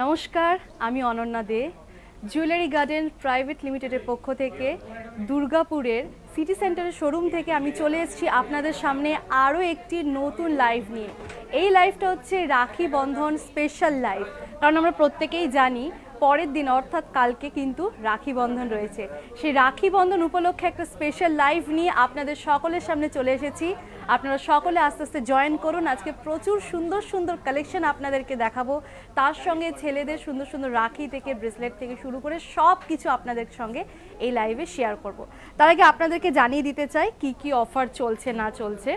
নমস্কার, আমি অনন্যা দে। Jewellery garden private লিমিটেডের পক্ষ থেকে দুর্গাপুরের সিটি সেন্টারের শোরুম থেকে আমি চলে এসেছি আপনাদের সামনে আরও একটি নতুন লাইভ নিয়ে। এই লাইভটা হচ্ছে রাখি বন্ধন স্পেশাল লাইভ, কারণ আমরা প্রত্যেকেই জানি পরের দিন অর্থাৎ কালকে কিন্তু রাখি বন্ধন রয়েছে। সেই রাখি বন্ধন উপলক্ষে একটা স্পেশাল লাইভ নিয়ে আপনাদের সকলের সামনে চলে এসেছি। আপনারা সকলে আস্তে আস্তে জয়েন করুন। আজকে প্রচুর সুন্দর সুন্দর কালেকশন আপনাদেরকে দেখাবো, তার সঙ্গে ছেলেদের সুন্দর সুন্দর রাখি থেকে ব্রেসলেট থেকে শুরু করে সব কিছু আপনাদের সঙ্গে এই লাইভে শেয়ার করব। তার আগে আপনাদেরকে জানিয়ে দিতে চাই কি কি অফার চলছে না চলছে।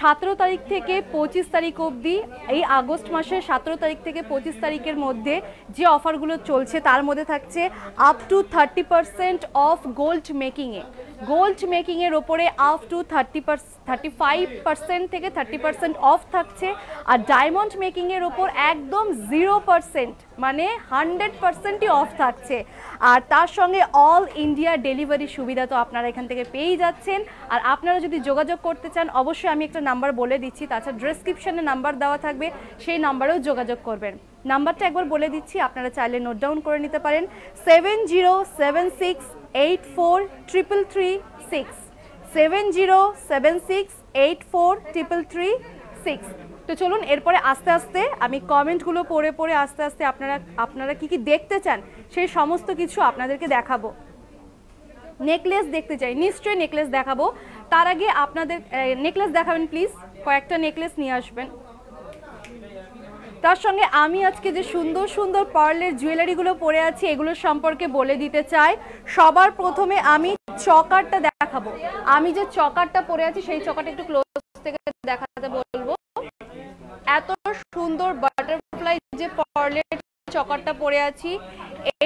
17 তারিখ থেকে 25 তারিখ অবধি, এই আগস্ট মাসের 17 তারিখ থেকে 25 তারিখের মধ্যে যে অফারগুলো চলছে তার মধ্যে থাকছে আপ টু 30% অফ গোল্ড মেকিংয়ে। গোল্ড মেকিংয়ের ওপরে আপ টু 35% থেকে 30% অফ থাকছে। আর ডায়মন্ড মেকিংয়ের ওপর একদম 0%, মানে 100%ই অফ থাকছে। আর তার সঙ্গে অল ইন্ডিয়া ডেলিভারি সুবিধা তো আপনারা এখান থেকে পেয়েই যাচ্ছেন। আর আপনারা যদি যোগাযোগ করতে চান অবশ্যই আমি একটা নাম্বার বলে দিচ্ছি, তাছাড়া ডেসক্রিপশনে নাম্বার দেওয়া থাকবে, সেই নাম্বারেও যোগাযোগ করবেন। নাম্বারটা একবার বলে দিচ্ছি, আপনারা চাইলে নোট ডাউন করে নিতে পারেন। 7076843336, 7076843336। তো চলুন এরপরে আস্তে আস্তে আমি কমেন্টগুলো পড়ে পড়ে আস্তে আস্তে আপনারা কি কি দেখতে চান সেই সমস্ত কিছু আপনাদেরকে দেখাবো। নেকলেস দেখতে চাই, নিশ্চয়ই নেকলেস দেখাবো। তার আগে আপনাদের নেকলেস দেখাবেন প্লিজ, কয়েকটা নেকলেস নিয়ে আসবেন। তার সঙ্গে আমি আজকে যে সুন্দর সুন্দর পার্লের জুয়েলারিগুলো পরে আছি এগুলোর সম্পর্কে বলে দিতে চাই। সবার প্রথমে আমি চকারটা দেখাবো। আমি যে চকারটা পরে আছি সেই চকারটা একটু ক্লোজ থেকে দেখাতে বলবো। এত সুন্দর বাটারফ্লাই যে পার্লের চকারটা পরে আছি,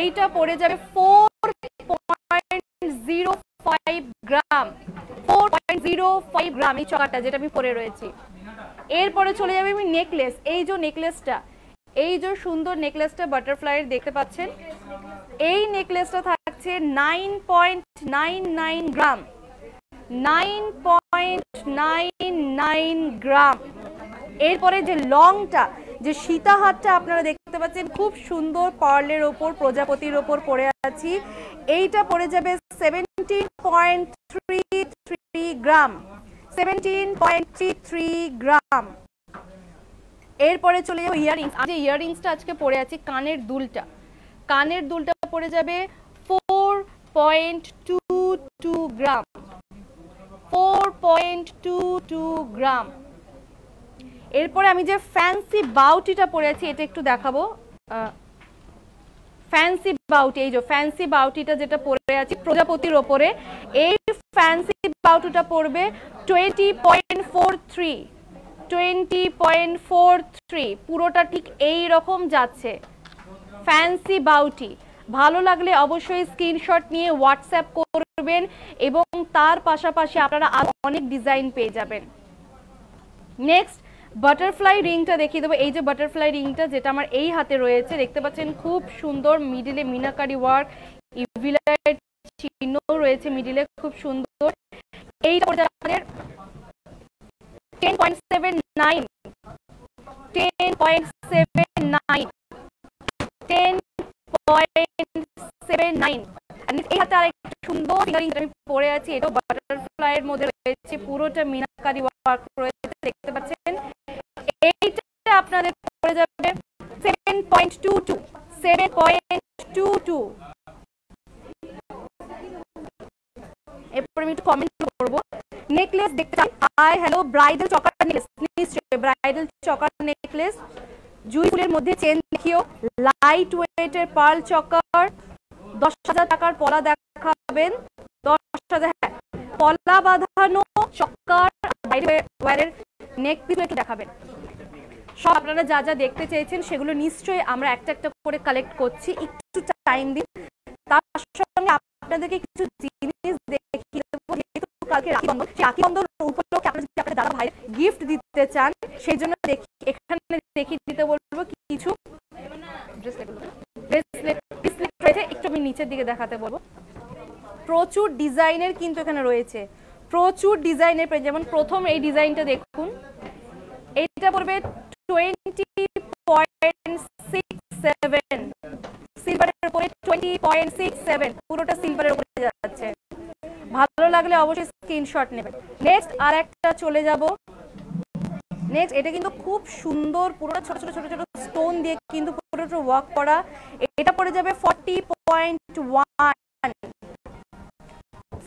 এইটা পড়ে যাবে 4.05 গ্রাম। 4.05 গ্রাম এই চকারটা যেটা আমি পরে রয়েছি। এরপরে চলে যাবে আমি নেকলেস। এই যে নেকলেসটা, এই যে সুন্দর নেকলেসটা বাটারফ্লাইয়ের দেখতে পাচ্ছেন, এই নেকলেসটা থাকছে 9.99 গ্রাম। 9.99 গ্রাম। এরপরে যে লংটা, যে সীতাহারটা আপনারা দেখতে পাচ্ছেন খুব সুন্দর পার্লের ওপর প্রজাপতির ওপর পরে আছি, এইটা পড়ে যাবে 17.33 গ্রাম। 17.33 গ্রাম। এরপরে চলে যাবো ইয়াররিংস। যে ইয়াররিংসটা আজকে পরে আছি, কানের দুলটা, কানের দুলটা পড়ে যাবে 4.22 গ্রাম। 4.22 গ্রাম। এরপরে আমি যে ফ্যান্সি বাউটিটা পরে আছি এটা একটু দেখাবো। ফ্যান্সি বাউটি, এই যে ফ্যান্সি বাউটিটা যেটা পরে আছি প্রজাপতির ওপরে, এই ফ্যান্সি বাউটিটা পড়বে 20.43। 20.43, পুরোটা ঠিক এই রকম যাচ্ছে ফ্যান্সি বাউটি। ভালো লাগলে অবশ্যই স্ক্রিনশট নিয়ে হোয়াটসঅ্যাপ করবেন এবং তার পাশাপাশি আপনারা আরো অনেক ডিজাইন পেয়ে যাবেন। নেক্সট বাটারফ্লাই রিংটা দেখিয়ে দেবো। এই যে বাটারফ্লাই রিংটা যেটা আমার এই হাতে রয়েছে দেখতে পাচ্ছেন, খুব সুন্দর মিডিলে মিনাকারি ওয়ার্ক, ইভিলাইট চিহ্ন রয়েছে মিডিলে, খুব সুন্দর। এইটা আমাদের 10.79 10.79 10.79। এই হাতে আরেকটা সুন্দর রিং আমি পরে আছি, এটা বাটারফ্লাই এর মধ্যে রয়েছে, পুরোটা মিনাকারি ওয়ার্ক রয়েছে দেখতে পাচ্ছেন। এইটা আপনাদের পড়ে যাবে 7.22। 7.22। এরপর আমি একটু কমেন্ট করবো। নেকলেস দেখতে চাই, হাই হ্যালো, ব্রাইডাল চকার নেকলেস, নিশ্চয়ই ব্রাইডাল চকার নেকলেস। জুই ফুলের মধ্যে চেন দেখিও, লাইট ওয়েটের পার্ল চকার। 10,000 টাকার পলা দেখাবেন। 10,000, হ্যাঁ, পলা বাঁধানো চকার ওয়ারের নেক পিস একটু দেখাবেন। সব আপনারা যা যা দেখতে চেয়েছেন সেগুলো নিশ্চয়ই আমরা একটা একটা করে কালেক্ট করছি, একটু টাইম দিন। তার সঙ্গে আপনাদেরকে কিছু জিনিস দেখিয়ে দেবো, যেহেতু কালকে রাখি বন্ধন, রাখি বন্ধন উপলক্ষে আপনারা যদি আপনাদের দাদা ভাই গিফট দিতে চান সেই জন্য এখানে দেখিয়ে দিতে বলবো কিছু ব্রেসলেট রয়েছে। একটু আমি নিচের দিকে দেখাতে বলবো। প্রচুর ডিজাইনের কিন্তু এখানে রয়েছে, প্রচুর ডিজাইনের। যেমন প্রথম এই ডিজাইনটা দেখুন, এইটা পড়বে 20.6 50.67 পুরোটা সিলভারের উপরে যাচ্ছে। ভালো লাগলে অবশ্যই স্ক্রিনশট নেবেন। নেক্সট আর একটা চলে যাব। নেক্সট এটা কিন্তু খুব সুন্দর, পুরোটা ছোট ছোট ছোট ছোট স্টোন দিয়ে কিন্তু পুরোটা ওয়ার্ক করা। এটা পড়ে যাবে 40.1।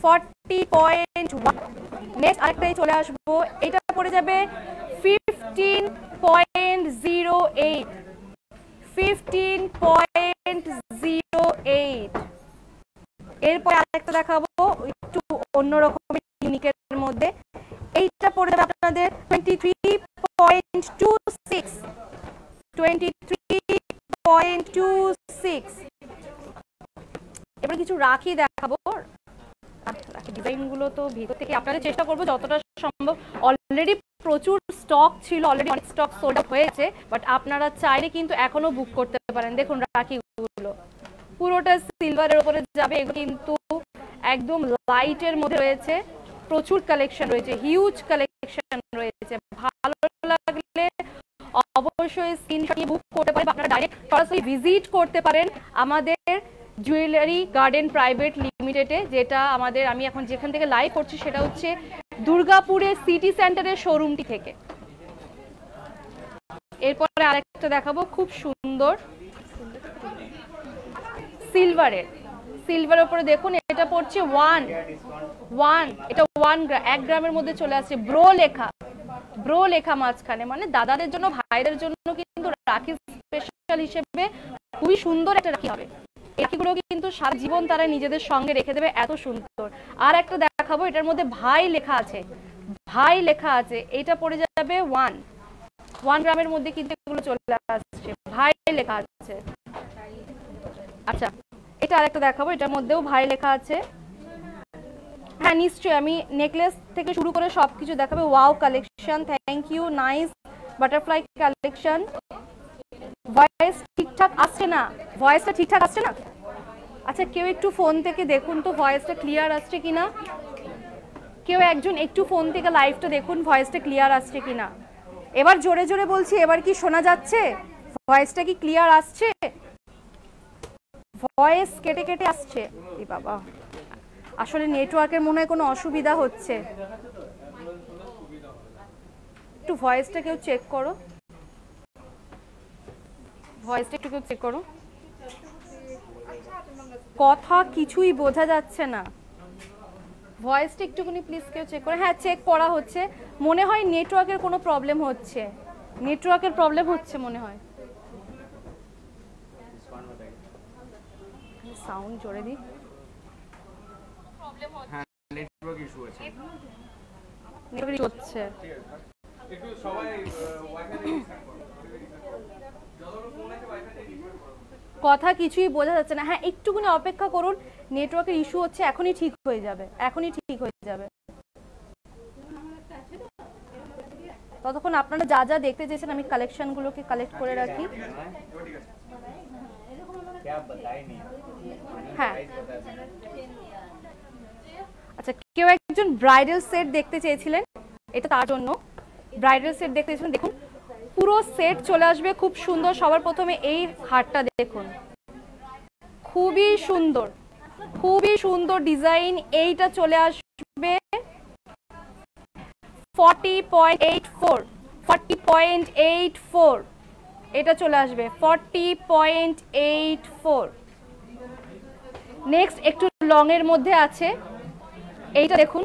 40.1। নেক্সট আরেকটাই চলে আসবো, এটা পড়ে যাবে 15.08। 15.08। এরপর আরেকটা দেখাবো একটু অন্যরকম ইউনিকের মধ্যে। এইটা পড়ে যাবে আপনাদের 23.26। 23.26। এবার কিছু রাখি দেখাবো। রাখি ডিজাইনগুলো তো ভিতর থেকে আপনাদের চেষ্টা করবো যতটা সম্ভব। অলরেডি প্রচুর স্টক ছিল, অলরেডি অনেক স্টক সোল্ড আউট হয়েছে, বাট আপনারা চাইলে কিন্তু এখনো বুক করতে পারেন। দেখুন রাখিগুলো পুরোটা সিলভারের উপরে যাবে, এগুলো কিন্তু একদম লাইটের মধ্যে রয়েছে, প্রচুর কালেকশন রয়েছে, হিউজ কালেকশন রয়েছে। ভালো লাগলে অবশ্যই স্ক্রিনশট নিয়ে বুক করতে পারেন, আপনারা ডাইরেক্ট সরাসরি ভিজিট করতে পারেন আমাদের জুয়েলারি গার্ডেন প্রাইভেট লিমিটেডে, যেটা আমাদের আমি এখন যেখান থেকে লাইভ করছি সেটা হচ্ছে দুর্গাপুরের সিটি সেন্টারের শোরুমটি থেকে। এরপরে আরেকটা দেখাবো খুব সুন্দর সিলভারের উপরে দেখুন, এটা পড়ছে 1। এটা 1 গ্রামের মধ্যে চলে আসছে। ব্রো লেখা মাঝখানে, মানে দাদাদের জন্য ভাইদের জন্য কিন্তু রাখি স্পেশাল হিসেবে খুবই সুন্দর একটা রাখি হবে। রাখিগুলো কিন্তু সারা জীবন তারা নিজেদের সঙ্গে রেখে দেবে, এত সুন্দর। আর একটা দেখাবো, এটার মধ্যে ভাই লেখা আছে। এটা পড়ে যাবে 1 গ্রামের মধ্যে কিন্তু এগুলো চলে আসছে, ভাই লেখা আছে। আচ্ছা এটা আরেকটা দেখাবো, এটার মধ্যেও ভাই লেখা আছে। হ্যাঁ নিশ্চয়ই, আমি নেকলেস থেকে শুরু করে সবকিছু দেখাবে। Wow collection, thank you, nice butterfly collection. ভয়েসটা ঠিকঠাক আসছে না? আচ্ছা কেউ একটু ফোন থেকে দেখুন তো ভয়েসটা ক্লিয়ার আসছে কিনা। কেউ একজন একটু ফোন থেকে লাইভটা দেখুন ভয়েসটা ক্লিয়ার আসছে কিনা। এবার জোরে জোরে বলছি, এবার কি শোনা যাচ্ছে? ভয়েসটা কি ক্লিয়ার আসছে? ভয়েস কেটে কেটে আসছে। এই বাবা, আসলে নেটওয়ার্কের মনে হয় কোনো অসুবিধা হচ্ছে। একটু ভয়েসটা কেউ চেক করো, কথা কিছুই বোঝা যাচ্ছে না। ভয়েসটা একটুখানি প্লিজ কেউ চেক করো। হ্যাঁ চেক করা হচ্ছে, মনে হয় নেটওয়ার্কের কোনো প্রবলেম হচ্ছে, মনে হয়। সাউন্ড জোরে দিই। হ্যাঁ নেটওয়ার্ক ইস্যু আছে, একটু সবাই ওয়াইফাই কথা কিছুই বোঝা যাচ্ছে না। হ্যাঁ একটুখানি অপেক্ষা করুন, নেটওয়ার্কের ইস্যু হচ্ছে, এখনই ঠিক হয়ে যাবে। ততক্ষণ আপনারা যা যা দেখতে চেয়েছেন আমি কালেকশনগুলোকে কালেক্ট করে রাখি। হ্যাঁ আচ্ছা, কেউ একজন ব্রাইডাল সেট দেখতে চেয়েছিলেন, এটা তার জন্য ব্রাইডাল সেট দেখতে চেয়েছিলেন। দেখুন পুরো সেট চলে আসবে, খুব সুন্দর। সবার প্রথমে এই হারটা দেখুন, খুবই সুন্দর ডিজাইন। এইটা চলে আসবে 40.84। এটা চলে আসবে 40.84। নেক্সট একটু লং এর মধ্যে আছে, এইটা দেখুন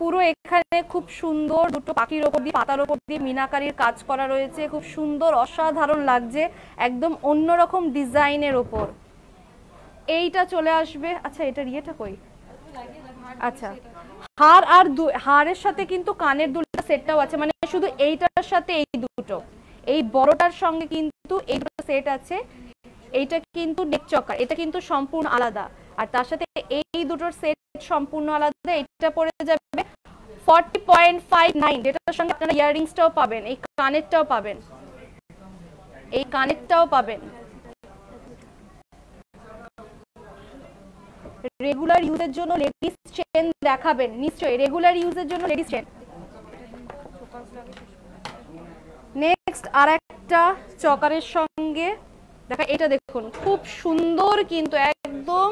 পুরো এখানে খুব সুন্দর দুটো পাখির ওপর দিয়ে, পাতার ওপর দিয়ে মিনাকারির কাজ করা রয়েছে, খুব সুন্দর অসাধারণ লাগছে, একদম অন্যরকম ডিজাইনের ওপর। এইটা চলে আসবে। আচ্ছা এটার ইয়েটা কই? আচ্ছা হার আর হারের সাথে কিন্তু কানের দুলটা সেটটাও আছে, মানে শুধু এইটার সাথে এই দুটো, এই বড়টার সঙ্গে কিন্তু এই দুটো সেট আছে। এইটা কিন্তু নেক চকার, এটা কিন্তু সম্পূর্ণ আলাদা, আর তার সাথে এই দুটোর সেট সম্পূর্ণ আলাদা। এটা পড়ে যাবে 40.59, যেটার সঙ্গে আপনারা ইয়াররিংসটাও পাবেন, এই কানেরটাও পাবেন। রেগুলার ইউজের জন্য লেডিস চেন দেখাবেন নিশ্চয়ই, রেগুলার ইউজের জন্য লেডিস চেন। নেক্সট আর একটা চকারের সঙ্গে দেখা এটা দেখুন খুব সুন্দর, কিন্তু একদম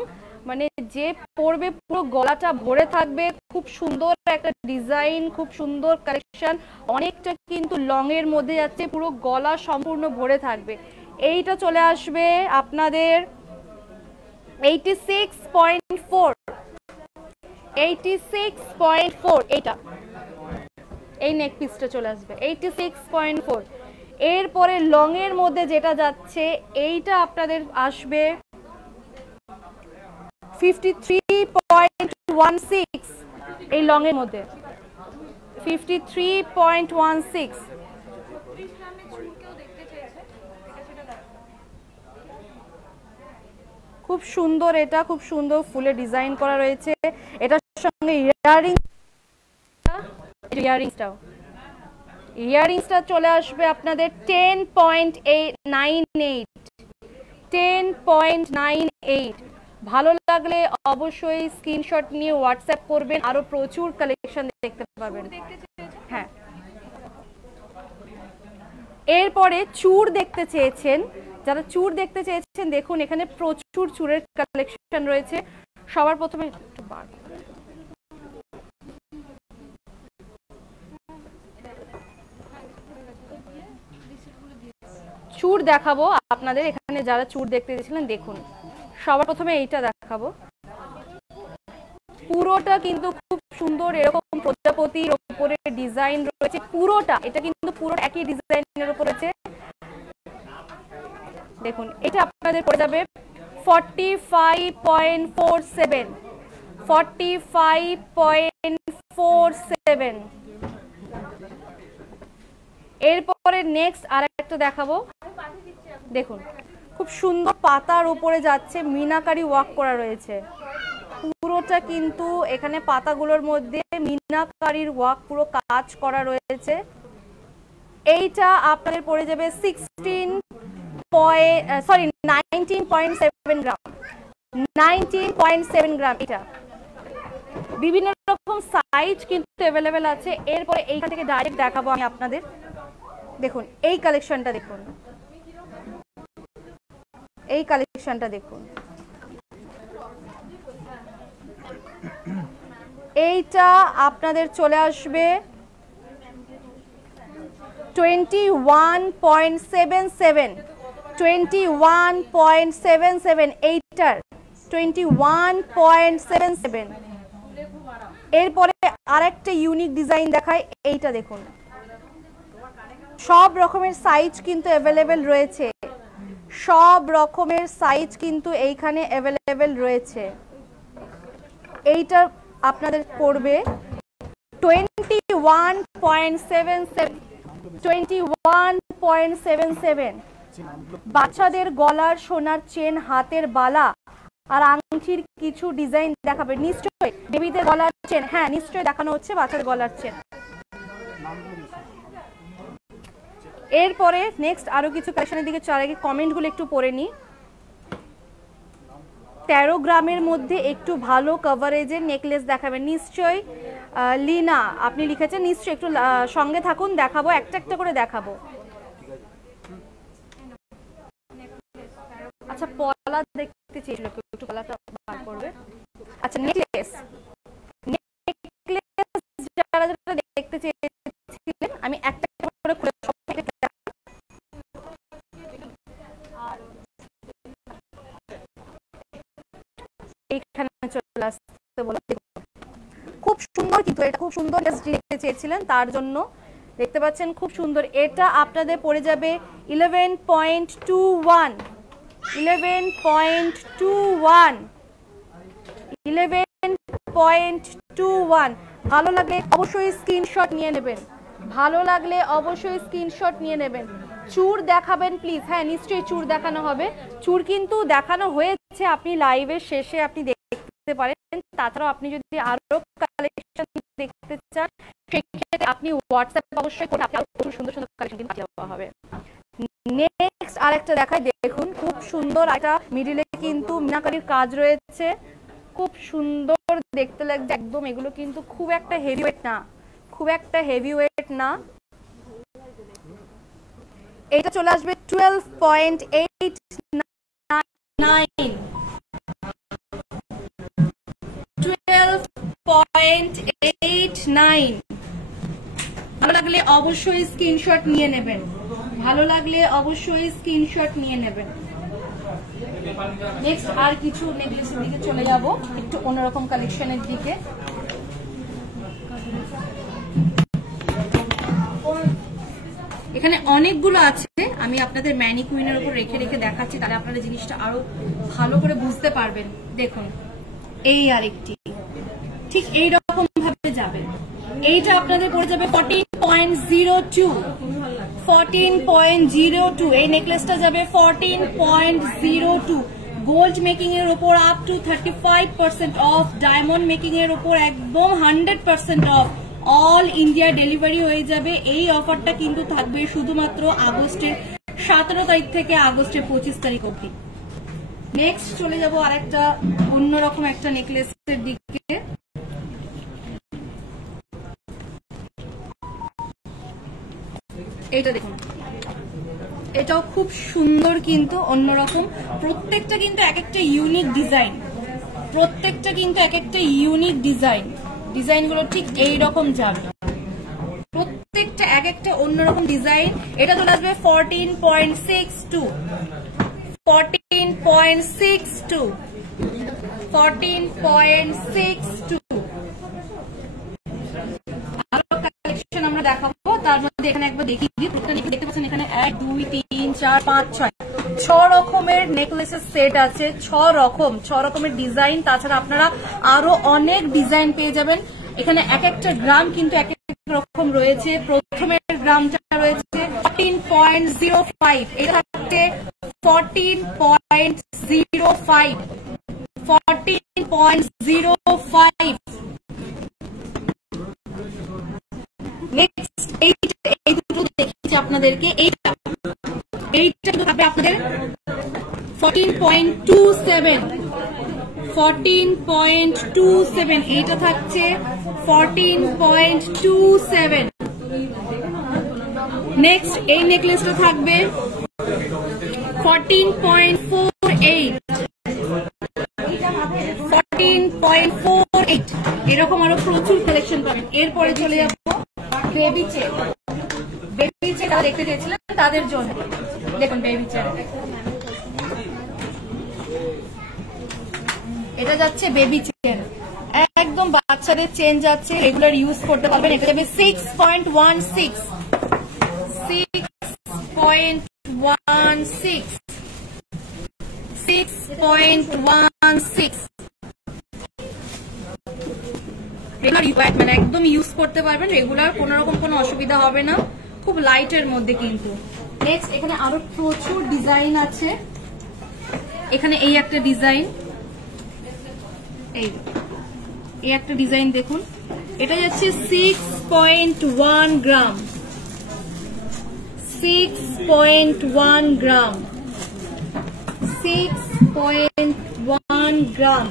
মানে যে পরবে পুরো গলাটা ভরে থাকবে, খুব সুন্দর একটা ডিজাইন, খুব সুন্দর কালেকশন, অনেকটা কিন্তু লং এর মধ্যে যাচ্ছে, পুরো গলা সম্পূর্ণ ভরে থাকবে। এইটা চলে আসবে আপনাদের 86.4, 86.4, এইটা এই নেক পিসটা চলে আসবে 86.4। এরপরে লং এর মধ্যে যেটা যাচ্ছে এইটা আপনাদের আসবে 53.16, এই লং এর মধ্যে 53.16। খুব সুন্দর, এটা খুব সুন্দর ফুলে ডিজাইন করা রয়েছে, এটার সঙ্গে ইয়ারিংসটা চলে আসবে আপনাদের 10.98। ভালো লাগলে অবশ্যই স্ক্রিনশট নিয়ে হোয়াটসঅ্যাপ করবেন, আরো প্রচুর কালেকশন দেখতে পাবেন। হ্যাঁ, এরপরে চূড় দেখতে চেয়েছেন, যারা চূড় দেখতে চেয়েছেন দেখুন এখানে প্রচুর চূড়ের কালেকশন রয়েছে। সবার প্রথমে চূড় দেখাবো আপনাদের, এখানে যারা চূড় দেখতে চেয়েছিলেন দেখুন। সবার প্রথমে এইটা দেখাবো, পুরোটা কিন্তু খুব সুন্দর, এরকম প্রজাপতির উপরে ডিজাইন রয়েছে পুরোটা, এটা কিন্তু পুরো একই ডিজাইনের উপর রয়েছে। দেখুন এটা আপনাদের পড়ে যাবে 45.47, 45.47। এরপরে নেক্সট আরেকটা দেখাবো, দেখুন খুব সুন্দর পাতার উপরে যাচ্ছে, মিনাকারি ওয়ার্ক করা রয়েছে পুরোটা, কিন্তু এখানে পাতাগুলোর মধ্যে মিনাকারির ওয়ার্ক পুরো কাজ করা রয়েছে। এইটা আপনাদের পড়ে যাবে 19.7 গ্রাম, 19.7 গ্রাম। এটা বিভিন্ন রকম সাইজ কিন্তু অ্যাভেলেবেল আছে। এরপরে এইখান থেকে ডাইরেক্ট দেখাবো আমি আপনাদের, দেখুন এই কালেকশনটা দেখুন, এই কালেকশনটা দেখুন, এইটা আপনাদের চলে আসবে 21.77, 21.77, এইটার 21.77। এরপরে আরেকটা ইউনিক ডিজাইন দেখায়, এইটা দেখুন, সব রকমের সাইজ কিন্তু অ্যাভেলেবেল রয়েছে, সব রকমের সাইজ কিন্তু এইখানে অ্যাভেলেবেল রয়েছে। এইটা আপনাদের পড়বে 21.77, 21.77। বাচ্চাদের গলার সোনার চেন, হাতের বালা আর আংটির কিছু ডিজাইন দেখাবে নিশ্চয়ই। বেবিদের গলার চেন, হ্যাঁ নিশ্চয়ই দেখানো হচ্ছে বাচ্চাদের গলার চেন। এরপরে নেক্সট আরো কিছু কালেকশনের দিকে চলে গিয়ে কমেন্টগুলো একটু পড়ে নি। 13 গ্রামের মধ্যে একটু ভালো কভারেজের নেকলেস দেখাবেন নিশ্চয়ই। লিনা আপনি লিখেছেন, নিশ্চয়ই একটু সঙ্গে থাকুন, দেখাবো একটা একটা করে দেখাবো। আচ্ছা পলা দেখতে চেয়েছিল, একটু পলাটা বার করবে। আচ্ছা নেকলেস, নেকলেস যারা যারা দেখতে চেয়েছিলেন আমি একটা করে খুলে এখানে চলে আসতে বলো। খুব সুন্দর, কিন্তু এটা খুব সুন্দর দেখতে চেয়েছিলেন তার জন্য দেখতে পাচ্ছেন খুব সুন্দর। এটা আপনাদের পড়ে যাবে 11.21, 11.21, 11.21। ভালো লাগলে অবশ্যই স্ক্রিনশট নিয়ে নেবেন, ভালো লাগলে অবশ্যই স্ক্রিনশট নিয়ে নেবেন। চূড় দেখাবেন প্লিজ, হ্যাঁ নিশ্চয়ই চূড় দেখানো হবে। চূড় কিন্তু দেখানো হয়েছে, আপনি লাইভের শেষে আপনি দেখতে পারেন। তাছাড়াও আপনি যদি আরো কালেকশন দেখতে চান সেক্ষেত্রে আপনি হোয়াটসঅ্যাপ অবশ্যই করে আপনার খুব সুন্দর সুন্দর কালেকশন কিন্তু দেওয়া হবে। নেক্সট আরেকটা দেখাই, দেখুন খুব সুন্দর একটা মিডিলে কিন্তু মিনাকারির কাজ রয়েছে, খুব সুন্দর দেখতে লাগছে একদম। এগুলো কিন্তু খুব একটা হেভি ওয়েট না, খুব একটা হেভি ওয়েট না। এটা চলে আসবে 12.8 689। ভালো লাগলে অবশ্যই স্ক্রিনশট নিয়ে নেবেন, ভালো লাগলে অবশ্যই স্ক্রিনশট নিয়ে নেবেন। নেক্সট আর কিছু নেকলেসের দিকে চলে যাব, একটু অন্যরকম কালেকশনের দিকে। এখানে অনেকগুলো আছে, আমি আপনাদের ম্যানিকুইনের উপর রেখে রেখে দেখাচ্ছি, তাহলে আপনারা জিনিসটা আরো ভালো করে বুঝতে পারবেন। দেখুন এই আরেকটি ঠিক এই রকম ভাবে যাবে, এইটা আপনাদের পড়ে যাবে 14.02, 14.02। এই নেকলেসটা যাবে 14.02। গোল্ড মেকিং এর উপর up to 35% of, diamond making এর উপর একদম 100% অফ, অল ইন্ডিয়া ডেলিভারি হয়ে যাবে। এই অফারটা কিন্তু থাকবে শুধুমাত্র আগস্টের 17 তারিখ থেকে আগস্টের 25 তারিখ অবধি। নেক্সট চলে যাব আরেকটা অন্যরকম একটা নেকলেসের দিকে। এটা দেখুন, এটাও খুব সুন্দর কিন্তু অন্যরকম, প্রত্যেকটা কিন্তু এক একটা ইউনিক ডিজাইন, প্রত্যেকটা কিন্তু এক একটা ইউনিক ডিজাইন। ডিজাইনগুলো ঠিক এই রকম যাবে, প্রত্যেকটা এক একটা অন্যরকম ডিজাইন। এটা চলে আসবে 14.62, 14.62, 14.62। আরো কালেকশন আমরা দেখাবো, তার মধ্যে এখানে একবার দেখিয়ে দিই। প্রত্যেকটা দেখতে পাচ্ছেন এখানে 1 2 3 4 5 6 রকমের নেকলেসের সেট আছে, 6 রকমের ডিজাইন। তাছাড়া আপনারা আরো অনেক ডিজাইন পেয়ে যাবেন। এখানে এক একটা গ্রাম কিন্তু এক এক রকম রয়েছে। প্রথমের গ্রামটা রয়েছে 14.05, এটা হচ্ছে 14.05, 14.05। নেক্সট এই দুটো দেখিয়েছি আপনাদেরকে, এইটা কিন্তু থাকবে আপনাদের 14.27, 14.27। এইটা থাকছে 14.27। নেক্সট এই নেকলেসটা থাকবে 14.48, 14.48। এরকম আরো প্রচুর কালেকশন পাবেন। এরপরে চলে যাবো বেবি চেন। বেবি চেন যারা দেখতে চেয়েছিলেন তাদের জন্য দেখুন বেবি চেন, এটা যাচ্ছে বেবি চেন, একদম বাচ্চাদের চেন যাচ্ছে, রেগুলার ইউজ করতে পারবেন। এটা যাবে 6.16, 6.16, 6.16। মানে একদম ইউজ করতে পারবেন রেগুলার, কোন রকম কোনো অসুবিধা হবে না, খুব লাইটের মধ্যে কিন্তু। নেক্সট এখানে আরো প্রচুর ডিজাইন আছে। এখানে এই একটা ডিজাইন, এই একটা ডিজাইন দেখুন, এটা যাচ্ছে 6.1 গ্রাম, 6.1 গ্রাম, 6.1 গ্রাম।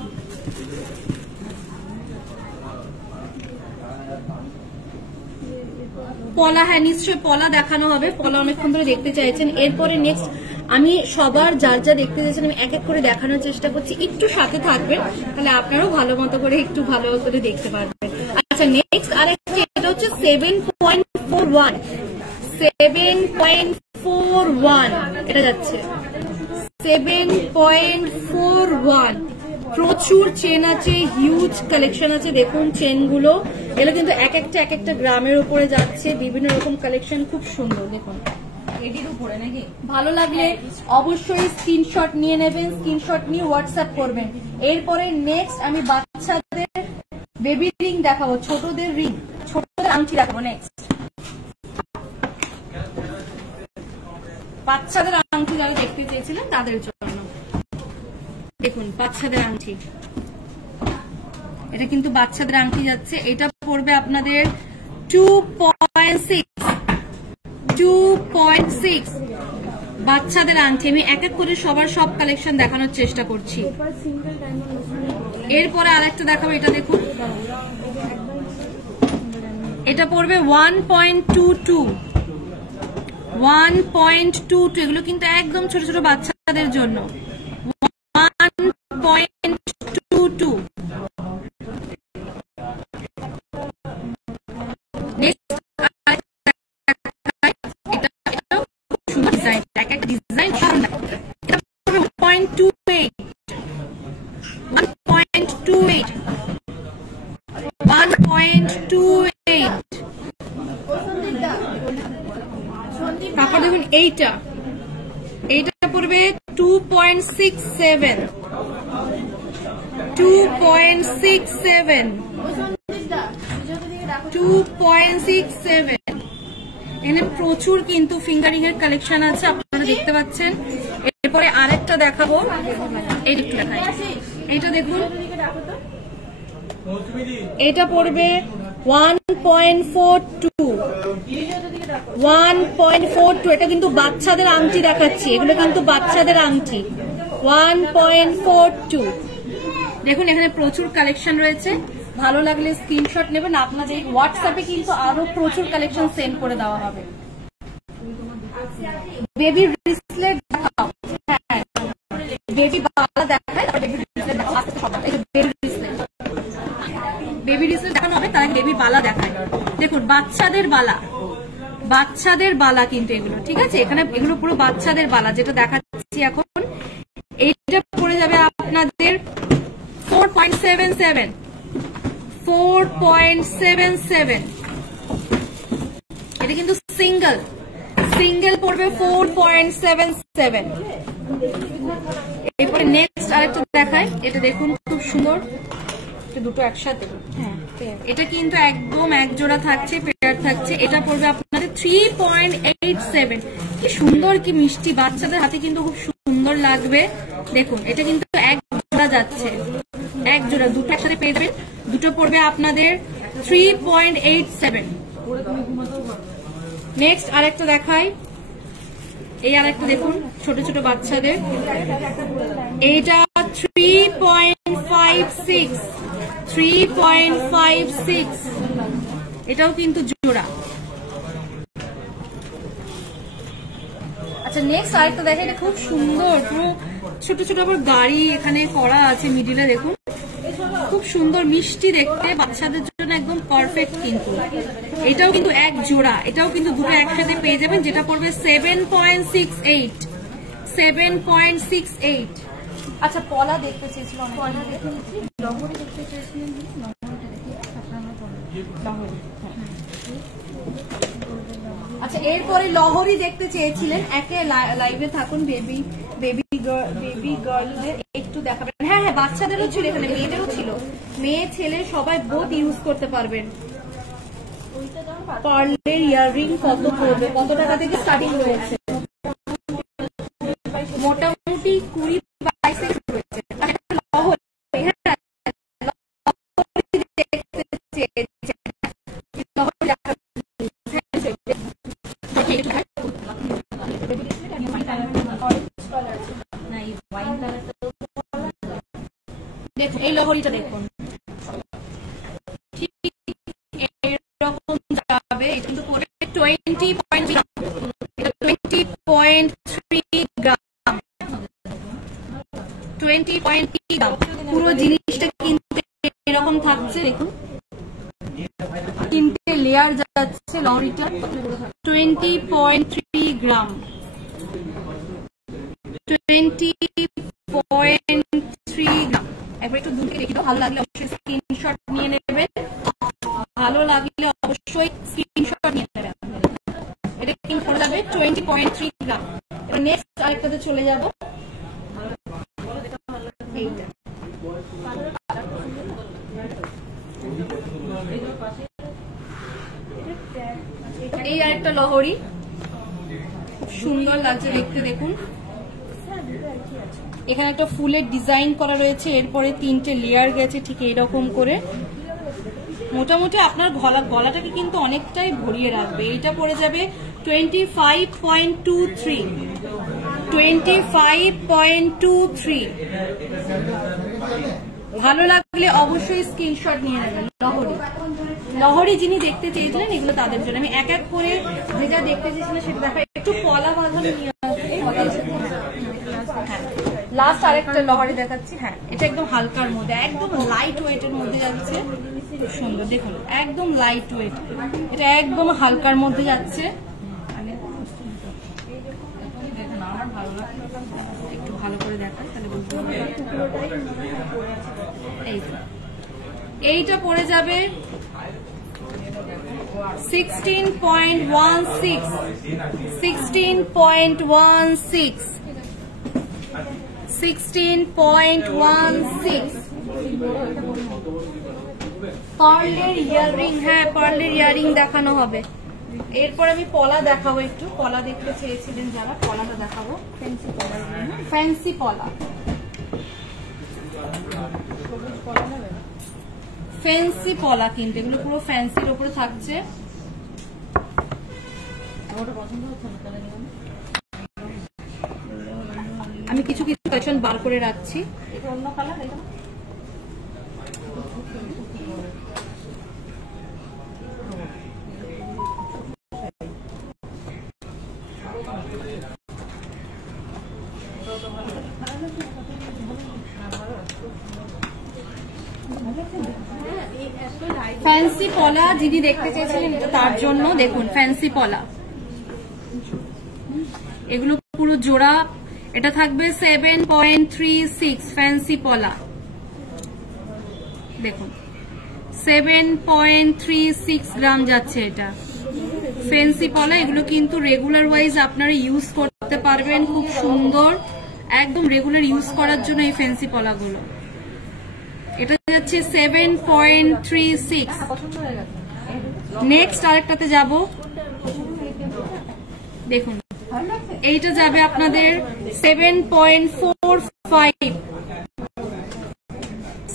পলা, হ্যাঁ নিশ্চয়ই পলা দেখানো হবে, পলা অনেকক্ষণ ধরে দেখতে চাইছেন। এরপরে নেক্সট আমি সবার যার যা দেখতে চাইছেন আমি এক এক করে দেখানোর চেষ্টা করছি, একটু সাথে থাকবেন, তাহলে আপনারাও ভালো মতো করে একটু ভালো করে দেখতে পারবেন। আচ্ছা নেক্সট আরেকটা, এটা হচ্ছে 7.41, 7.41। এটা যাচ্ছে 7.41। প্রচুর চেন আছে, হিউজ কালেকশন আছে। দেখুন চেনগুলো, এগুলো কিন্তু এক একটা গ্রামের উপরে যাচ্ছে, বিভিন্ন রকম কালেকশন, খুব সুন্দর। দেখুন এটির উপরে নাকি ভালো লাগলে অবশ্যই স্ক্রিনশট নিয়ে নেবেন, স্ক্রিনশট নিয়ে হোয়াটসঅ্যাপ করবেন। এরপরে নেক্সট আমি বাচ্চাদের বেবি রিং দেখাবো, ছোটদের রিং, ছোটদের আংটি দেখাবো। নেক্সট বাচ্চাদের আংটি যারা দেখতে চেয়েছিলেন তাদের জন্য দেখুন বাচ্চাদের আংটি, এটা কিন্তু বাচ্চাদের আংটি যাচ্ছে। এটা পড়বে আপনাদের 2.6, 2.6 বাচ্চাদের আংটি। আমি এক এক করে সবার সব কালেকশন দেখানোর চেষ্টা করছি। এরপরে আরেকটা দেখাবো, এটা দেখুন, এটা পড়বে 1.22, 1.22। এগুলো কিন্তু একদম ছোট ছোট বাচ্চাদের জন্য। 1.22, তারপর দেখুন এইটা পড়বে 2.67 এখানে প্রচুর কিন্তু ফিঙ্গারিং এর কালেকশন আছে, আপনারা দেখতে পাচ্ছেন। এরপরে আরেকটা দেখাবো, এইটা দেখুন, এটা পড়বে 1.42। এটা কিন্তু বাচ্চাদের আংটি দেখাচ্ছি, এগুলো কিন্তু বাচ্চাদের আংটি। 1.42। দেখুন এখানে প্রচুর কালেকশন রয়েছে, ভালো লাগলে স্ক্রিনশট নেবেন। আপনাদের হোয়াটসঅ্যাপে কিন্তু আরো প্রচুর কালেকশন সেন্ড করে দেওয়া হবে। বেবি ব্রেসলেট দেখাও, হ্যাঁ বেবি বালা দেখায়, বেবি ব্রেসলেট দেখাও, বেবি ব্রেসলেট দেখানো হবে, তার বেবি বালা দেখায়। দেখুন বাচ্চাদের বালা কিন্তু এগুলো, ঠিক আছে, এখানে এগুলো পুরো বাচ্চাদের বালা যেটা দেখাচ্ছি এখন। এইটা পড়ে যাবে আপনাদের 4.77। এটা কিন্তু সিঙ্গেল পড়বে 4.77। এরপরে নেক্সট আরেকটা দেখায়, এটা দেখুন খুব সুন্দর, দুটো একসাথে। এটা কিন্তু একদম এক জোড়া থাকছে, পেয়ার থাকছে। এটা পড়বে আপনাদের 3.87। কি সুন্দর, কি মিষ্টি, বাচ্চাদের হাতে কিন্তু খুব সুন্দর লাগবে। দেখুন এটা কিন্তু এক জোড়া যাচ্ছে, এক জোড়া, দুটো একসাথে পেয়ে যাবেন। দুটো পড়বে আপনাদের 3.87। নেক্সট আরেকটা দেখাই, এই আরেকটা দেখুন ছোট ছোট বাচ্চাদের, এইটা 3.56। এটাও কিন্তু জোড়া। আচ্ছা নেক্সট আরেকটা দেখেন, এটা খুব সুন্দর, পুরো ছোট ছোট আবার গাড়ি এখানে করা আছে মিডিলে, দেখুন খুব সুন্দর, মিষ্টি দেখতে, বাচ্চাদের জন্য একদম পারফেক্ট। কিন্তু এটাও কিন্তু এক জোড়া, এটাও কিন্তু দুটো একসাথে পেয়ে যাবেন, যেটা পড়বে 7.68। আচ্ছা পলা দেখতে চেয়েছিলাম, আচ্ছা এরপরে লহরি দেখতে চেয়েছিলেন, একে লাইভে থাকুন। বেবি গার্লদের একটু দেখাবেন। হ্যাঁ বাচ্চাদেরও ছিল, এখানে মেয়েদেরও ছিল, মেয়ে ছেলে সবাই বোথ ইউজ করতে পারবেন। পার্লের ইয়াররিং কত পড়বে, কত টাকা থেকে স্টার্টিং রয়েছে? মোটামুটি 20-22 রয়েছে। দেখুন এই লহরিটা দেখুন, ঠিক এরকম যাবে, কিন্তু 20.3 গ্রাম, 20.3 গ্রাম। পুরো জিনিসটা কিন্তু এরকম থাকছে, দেখুন তিনটে লেয়ার যাচ্ছে লহরিটা। 20.3 গ্রাম, 20.3 গ্রাম। একবার একটু দূর থেকে দেখি তো, ভালো লাগলে অবশ্যই স্ক্রিনশট নিয়ে নেবেন, ভালো লাগলে অবশ্যই স্ক্রিনশট নিয়ে নেবেন। এটা কিন্তু পড়ে যাবে 20.3 গ্রাম। এবার নেক্সট আরেকটাতে চলে যাব, এইটা এই আরেকটা লহরি, খুব সুন্দর লাগছে দেখতে। দেখুন এখানে একটা ফুলের ডিজাইন করা রয়েছে, এরপরে তিনটে লেয়ার গেছে ঠিক এইরকম করে। মোটামুটি আপনার গলাটাকে কিন্তু অনেকটাই ভরিয়ে রাখবে। এইটা পড়ে যাবে 25.23। ভালো লাগলে অবশ্যই স্ক্রিনশট নিয়ে নেবেন। লহরি যিনি দেখতে চেয়েছিলেন এগুলো তাদের জন্য। আমি এক এক করে যেটা দেখতে চেয়েছিলেন সেটা দেখা, একটু পলা বাঁধানো নিয়ে লাস্ট আরেকটা লহরি দেখাচ্ছি। হ্যাঁ এটা একদম হালকার মধ্যে, একদম লাইট ওয়েটের মধ্যে যাচ্ছে, খুব সুন্দর। দেখুন একদম লাইট ওয়েট, এটা একদম হালকার মধ্যে যাচ্ছে। দেখুন আমার ভালো লাগছে, একটু ভালো করে দেখাই তাহলে বুঝতে পারবেন। এইটা পড়ে যাবে 16.16, 16.16, 16.16 পার্লের ইয়াররিং। হ্যাঁ, পার্লের ইয়াররিং দেখানো হবে। এরপর আমি পলা দেখাবো, একটু পলা দেখতে চেয়েছিলেন যারা, পলাটা দেখাবো। ফ্যান্সি পলা, ফ্যান্সি পলা কিন্তু এগুলো পুরো ফ্যান্সির উপরে থাকছে। আমি কিছু কিছু কালেকশন বার করে রাখছি। এটা অন্য কালার, এটা ফ্যান্সি পলা যিনি দেখতে চেয়েছিলেন তার জন্য দেখুন ফ্যান্সি পলা, এগুলো পুরো জোড়া। এটা থাকবে 7.36 ফ্যান্সি পলা, দেখুন 7.36 গ্রাম যাচ্ছে এটা ফ্যান্সি পলা। এগুলো কিন্তু রেগুলার ওয়াইজ আপনারা ইউজ করতে পারবেন, খুব সুন্দর, একদম রেগুলার ইউজ করার জন্য এই ফ্যান্সি পলাগুলো। এটা যাচ্ছে 7.36। নেক্সট আরেকটাতে যাব, দেখুন এইটা যাবে আপনাদের 7.45,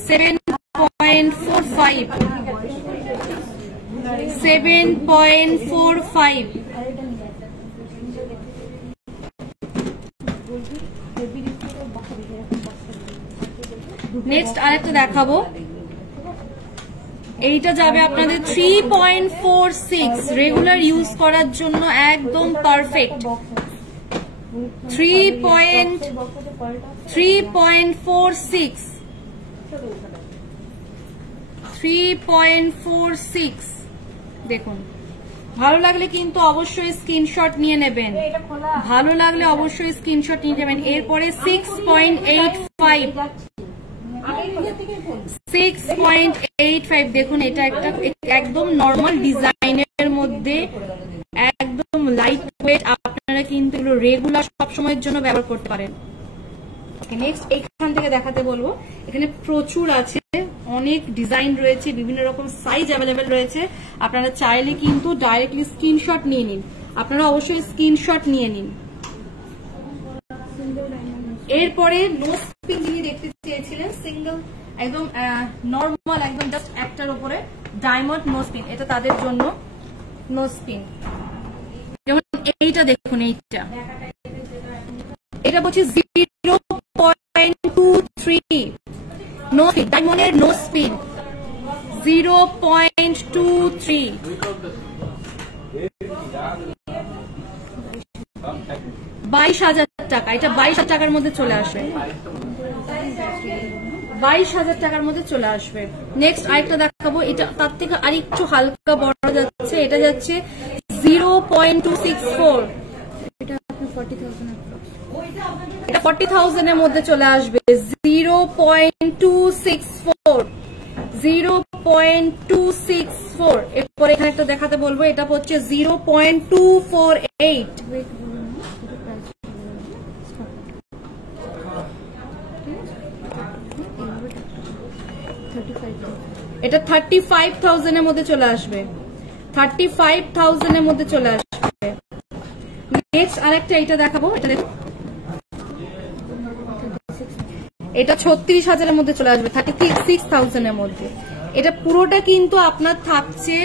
7.45, 7.45। নেক্সট আরেকটা দেখাবো, এইটা যাবে আপনাদের 3.46, রেগুলার ইউজ করার জন্য একদম পারফেক্ট। 3.46, 3.46 দেখুন। ভালো লাগলে কিন্তু অবশ্যই স্ক্রিনশট নিয়ে নেবেন, ভালো লাগলে অবশ্যই স্ক্রিনশট নিয়ে নেবেন। এরপরে 6.85, 6.85 দেখুন, এটা একটা একদম নর্মাল ডিজাইনের মধ্যে একদম লাইট ওয়েট, আপনারা কিন্তু এগুলো রেগুলার সবসময়ের জন্য ব্যবহার করতে পারেন। নেক্সট এইখান থেকে দেখাতে বলবো, এখানে প্রচুর আছে, অনেক ডিজাইন রয়েছে, বিভিন্ন রকম সাইজ অ্যাভেলেবেল রয়েছে। আপনারা চাইলে কিন্তু ডাইরেক্টলি স্ক্রিনশট নিয়ে নিন, আপনারা অবশ্যই স্ক্রিনশট নিয়ে নিন। এরপরে নোজ পিন যিনি দেখতে চেয়েছিলেন, সিঙ্গেল একদম নর্মাল, একদম জাস্ট একটার উপরে ডায়মন্ড নোজ পিন, এটা তাদের জন্য নোজ পিন। যেমন এইটা দেখুন, এইটা এটা বলছি 0.23 নোজ পিন, ডায়মন্ডের নোজ পিন 0.23, 22,000 টাকা। এটা 22,000 টাকার মধ্যে চলে আসবে, 22,000 টাকার মধ্যে চলে আসবে। নেক্সট আরেকটা দেখাবো, এটা তার থেকে আরেকটু হালকা বড় যাচ্ছে, এটা যাচ্ছে 0.264, এটা 40,000 এর মধ্যে চলে আসবে। 0.264, 0.264। এরপর এখানে একটা দেখাতে বলবো, এটা হচ্ছে 0.248, এটা 35,000 এর মধ্যে চলে আসবে, 35,000 এর মধ্যে চলে আসবে। নেক্সট আরেকটা এটা দেখাবো, এটা 36,000 এর মধ্যে চলে আসবে, 36,000 এর মধ্যে। এটা পুরোটা কিন্তু আপনার থাকছে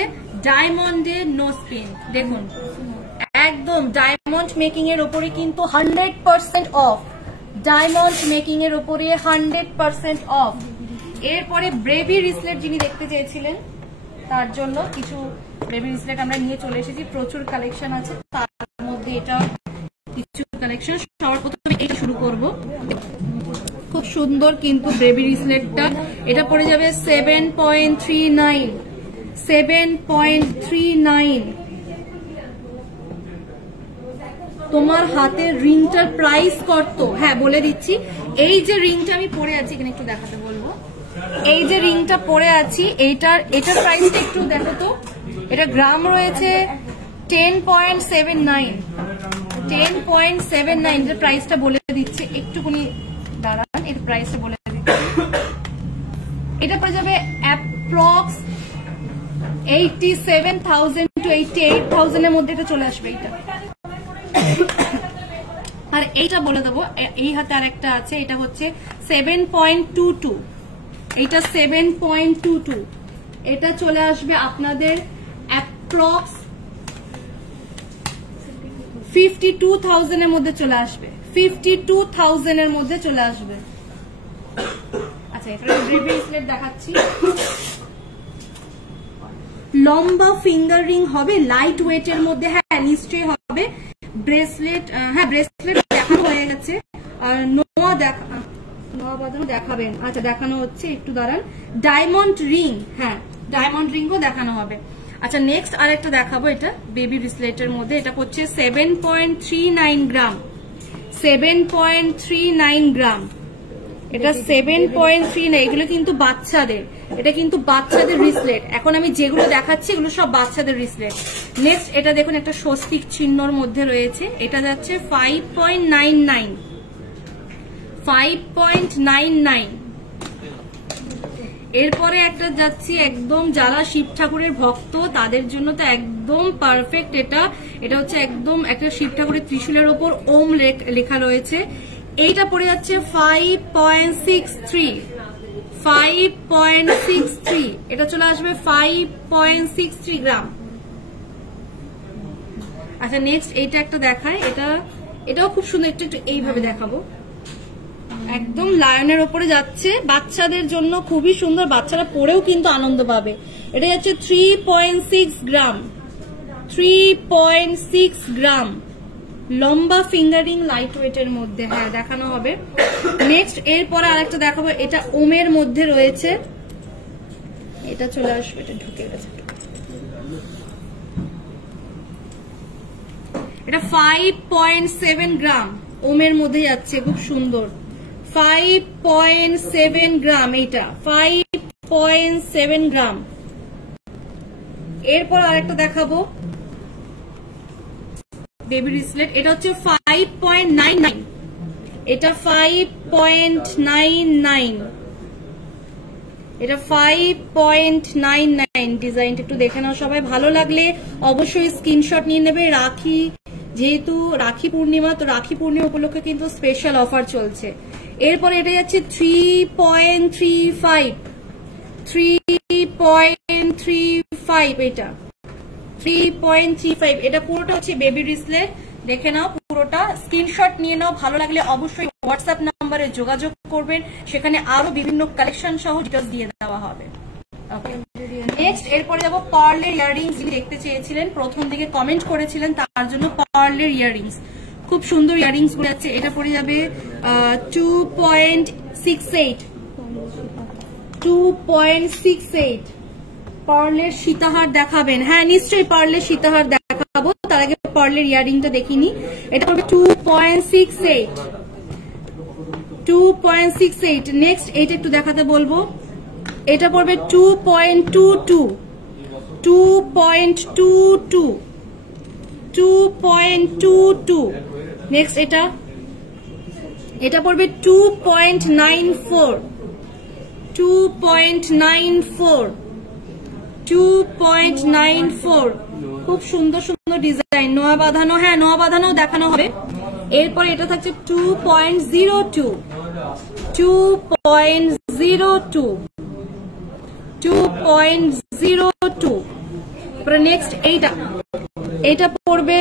ডায়মন্ডের নোজ পিন, দেখুন একদম ডায়মন্ড মেকিং এর উপরে কিন্তু 100% অফ, ডায়মন্ড মেকিং এর উপরে 100% অফ। এরপরে বেবি রিসলেট যিনি দেখতে চেয়েছিলেন তার জন্য কিছু বেবি রিসলেট আমরা নিয়ে চলে এসেছি, প্রচুর কালেকশন আছে, তার মধ্যে এটা কিছু কালেকশন। সবার প্রথমে এটা শুরু করব, খুব সুন্দর কিন্তু বেবি রিসলেটটা, এটা পড়ে যাবে 7.39, 7.39। তোমার হাতের রিংটার প্রাইস কত? হ্যাঁ বলে দিচ্ছি, এই যে রিংটা আমি পরে আছি, এখানে একটু দেখাতে বলবো, এই যে রিংটা পরে আছি, এটার প্রাইসটা একটু দেখো তো, এটা গ্রাম রয়েছে 10.79 10.79 এর প্রাইসটা বলে দিচ্ছে একটুখানি দাঁড়ান এর প্রাইসটা বলে দিচ্ছি এটা পড়ে যাবে অ্যাপ্রক্স 87,000 to 88,000 এর মধ্যে এটা চলে আসবে এটা আর এইটা বলে দেবো এই হাতে আরেকটা আছে এটা হচ্ছে 7.22 এইটা 7.22 এটা চলে আসবে আপনাদের অ্যাপ্রক্স 52,000 এর মধ্যে চলে আসবে 52,000 এর মধ্যে চলে আসবে আচ্ছা এটা ব্রেসলেট দেখাচ্ছি লম্বা ফিঙ্গার রিং হবে লাইট ওয়েট এর মধ্যে হ্যাঁ নিশ্চয়ই হবে ব্রেসলেট হ্যাঁ ব্রেসলেট দেখানো হয়ে গেছে আর নোয়া বাঁধানো দেখাবেন আচ্ছা দেখানো হচ্ছে একটু দাঁড়ান ডায়মন্ড রিং হ্যাঁ ডায়মন্ড রিংও দেখানো হবে আচ্ছা নেক্সট আরেকটা দেখাবো এটা বেবি ব্রেসলেটের মধ্যে এটা হচ্ছে 7.39 গ্রাম 7.39 গ্রাম এটা 7.39 এগুলো কিন্তু বাচ্চাদের এটা কিন্তু বাচ্চাদের ব্রেসলেট এখন আমি যেগুলো দেখাচ্ছি এগুলো সব বাচ্চাদের ব্রেসলেট নেক্সট এটা দেখুন একটা স্বস্তিক চিহ্নর মধ্যে রয়েছে এটা যাচ্ছে 5.99 5.99 এরপরে একটা যাচ্ছি একদম যারা শিব ঠাকুরের ভক্ত তাদের জন্য তো একদম পারফেক্ট এটা হচ্ছে একদম একটা শিব ঠাকুরের ত্রিশূলের ওপর ওম লেখা রয়েছে এইটা পড়ে যাচ্ছে 5.63 এটা চলে আসবে 5.63 গ্রাম আচ্ছা নেক্সট এইটা একটা দেখায় এটাও খুব সুন্দর একটু এইভাবে দেখাবো একদম লায়নের ওপরে যাচ্ছে বাচ্চাদের জন্য খুবই সুন্দর বাচ্চারা পরেও কিন্তু আনন্দ পাবে এটা যাচ্ছে 3.6 গ্রাম 3.6 গ্রাম লম্বা ফিঙ্গারিং লাইট ওয়েটের মধ্যে হ্যাঁ দেখানো হবে নেক্সট এরপরে আরেকটা দেখাবো এটা ওমের মধ্যে রয়েছে এটা চলে আসবে এটা ঢুকে গেছে এটা 5.7 গ্রাম ওমের মধ্যে যাচ্ছে খুব সুন্দর 5.7 গ্রাম এটা 5.7 গ্রাম এরপর আরেকটা দেখাবো বেবি ব্রেসলেট এটা হচ্ছে 5.99 এটা 5.99 এটা 5.99 ডিজাইনটা একটু দেখে নাও সবাই ভালো লাগলে অবশ্যই স্ক্রিনশট নিয়ে নেবে রাখি যেহেতু রাখি পূর্ণিমা তো রাখি পূর্ণিমা উপলক্ষে কিন্তু স্পেশাল অফার চলছে এরপরে এটা যাচ্ছে 3.35 এটা 3.35 এটা পুরোটা হচ্ছে বেবি ব্রেসলেট দেখে নাও পুরোটা স্ক্রিনশট নিয়ে নাও ভালো লাগলে অবশ্যই হোয়াটসঅ্যাপ নাম্বারে যোগাযোগ করবেন সেখানে আরো বিভিন্ন কালেকশন সহ ডিটেইলস দিয়ে দেওয়া হবে নেক্সট এরপরে যাবো পার্লের ইয়াররিংস যিনি দেখতে চেয়েছিলেন প্রথম দিকে কমেন্ট করেছিলেন তার জন্য পার্লের ইয়াররিংস খুব সুন্দর ইয়াররিংস গুলো আছে এটা পড়ে যাবে 2.68 পার্লের সীতাহার দেখাবেন হ্যাঁ নিশ্চয়ই পার্লের সীতাহার দেখাবো তার আগে পার্লের ইয়াররিংটা দেখিনি এটা পড়বে 2.68 নেক্সট এটা একটু দেখাতে বলবো এটা পড়বে 2.22 নেক্সট এটা পড়বে 2.94 খুব সুন্দর সুন্দর ডিজাইন নোয়া বাঁধানো হ্যাঁ নোয়া বাঁধানো দেখানো হবে এরপর এটা থাকছে 2.02 নেক্সট এইটা পড়বে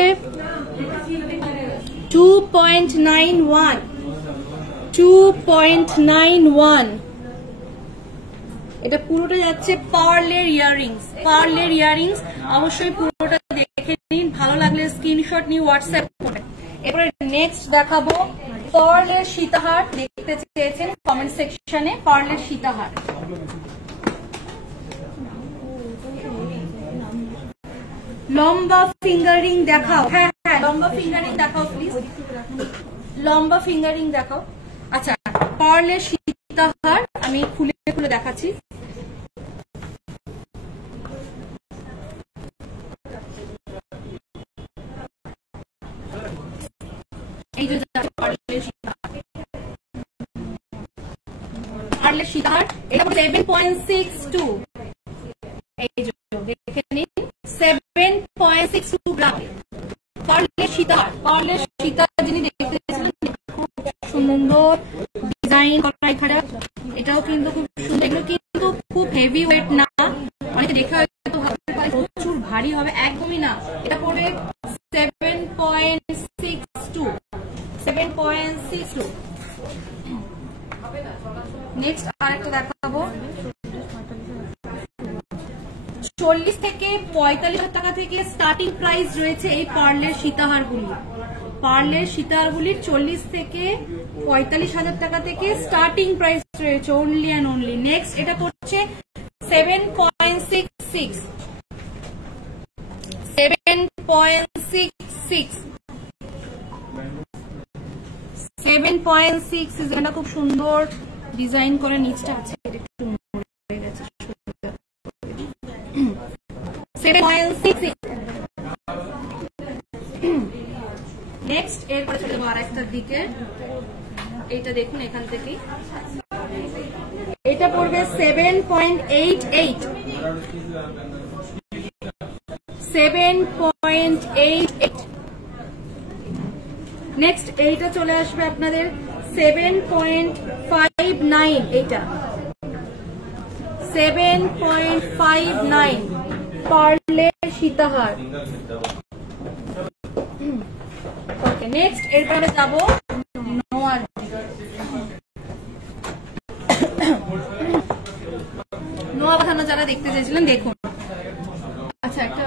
2.91 এটা পুরোটা যাচ্ছে পার্লের ইয়াররিংস অবশ্যই পুরোটা দেখে নিন ভালো লাগলে স্ক্রিনশট নিয়ে হোয়াটসঅ্যাপ করবেন এরপরে নেক্সট দেখাবো পার্লের সীতাহার দেখতে চেয়েছেন কমেন্ট সেকশনে পার্লের সীতাহার লম্বা ফিঙ্গারিং দেখাও হ্যাঁ লম্বা ফিঙ্গারিং দেখাও প্লিজ লম্বা ফিঙ্গারিং দেখাও আচ্ছা পার্লের সীতাহার আমি খুলে দেখাচ্ছি এই যে পার্লের সীতাহার, এটা 7.62, এই যে দেখে নিন 7.62 গ্রাম পার্লের সীতাহার। পার্লের সীতাহার যিনি দেখতেছিলেন খুব সুন্দর ডিজাইন করা এখানে, এটাও কিন্তু খুব সুন্দর। এগুলো কিন্তু খুব হেভি ওয়েট না, অনেকে দেখে হয়তো ভাবতে পারে প্রচুর ভারী হবে, একদমই না। এটা পড়বে 7.62। নেক্সট আরেকটা দেখাবো, 40 থেকে 45 টাকা থেকে স্টার্টিং প্রাইস রয়েছে এই পার্লের সীতাহারগুলি। পার্লের সীতাহারগুলির 40 থেকে 45,000 টাকা থেকে স্টার্টিং প্রাইস রয়েছে, অনলি অ্যান্ড অনলি। নেক্সট এটা পড়ছে 7.66, 7.66 এটা খুব সুন্দর ডিজাইন করে, নিচটা আছে একটু মরে গেছে, 7.66। নেক্সট এরপরে চলে যাবো আরেকটার দিকে, এইটা দেখুন এখান থেকে, এটা পড়বে 7.88, 7.88। নেক্সট এইটা চলে আসবে আপনাদের 7.59, এইটা 7.59 পার্লের সীতাহার। ওকে, নেক্সট এরপরে যাবো নোয়ার। নোয়া বাঁধানো যারা দেখতে চাইছিলেন দেখুন। আচ্ছা, একটা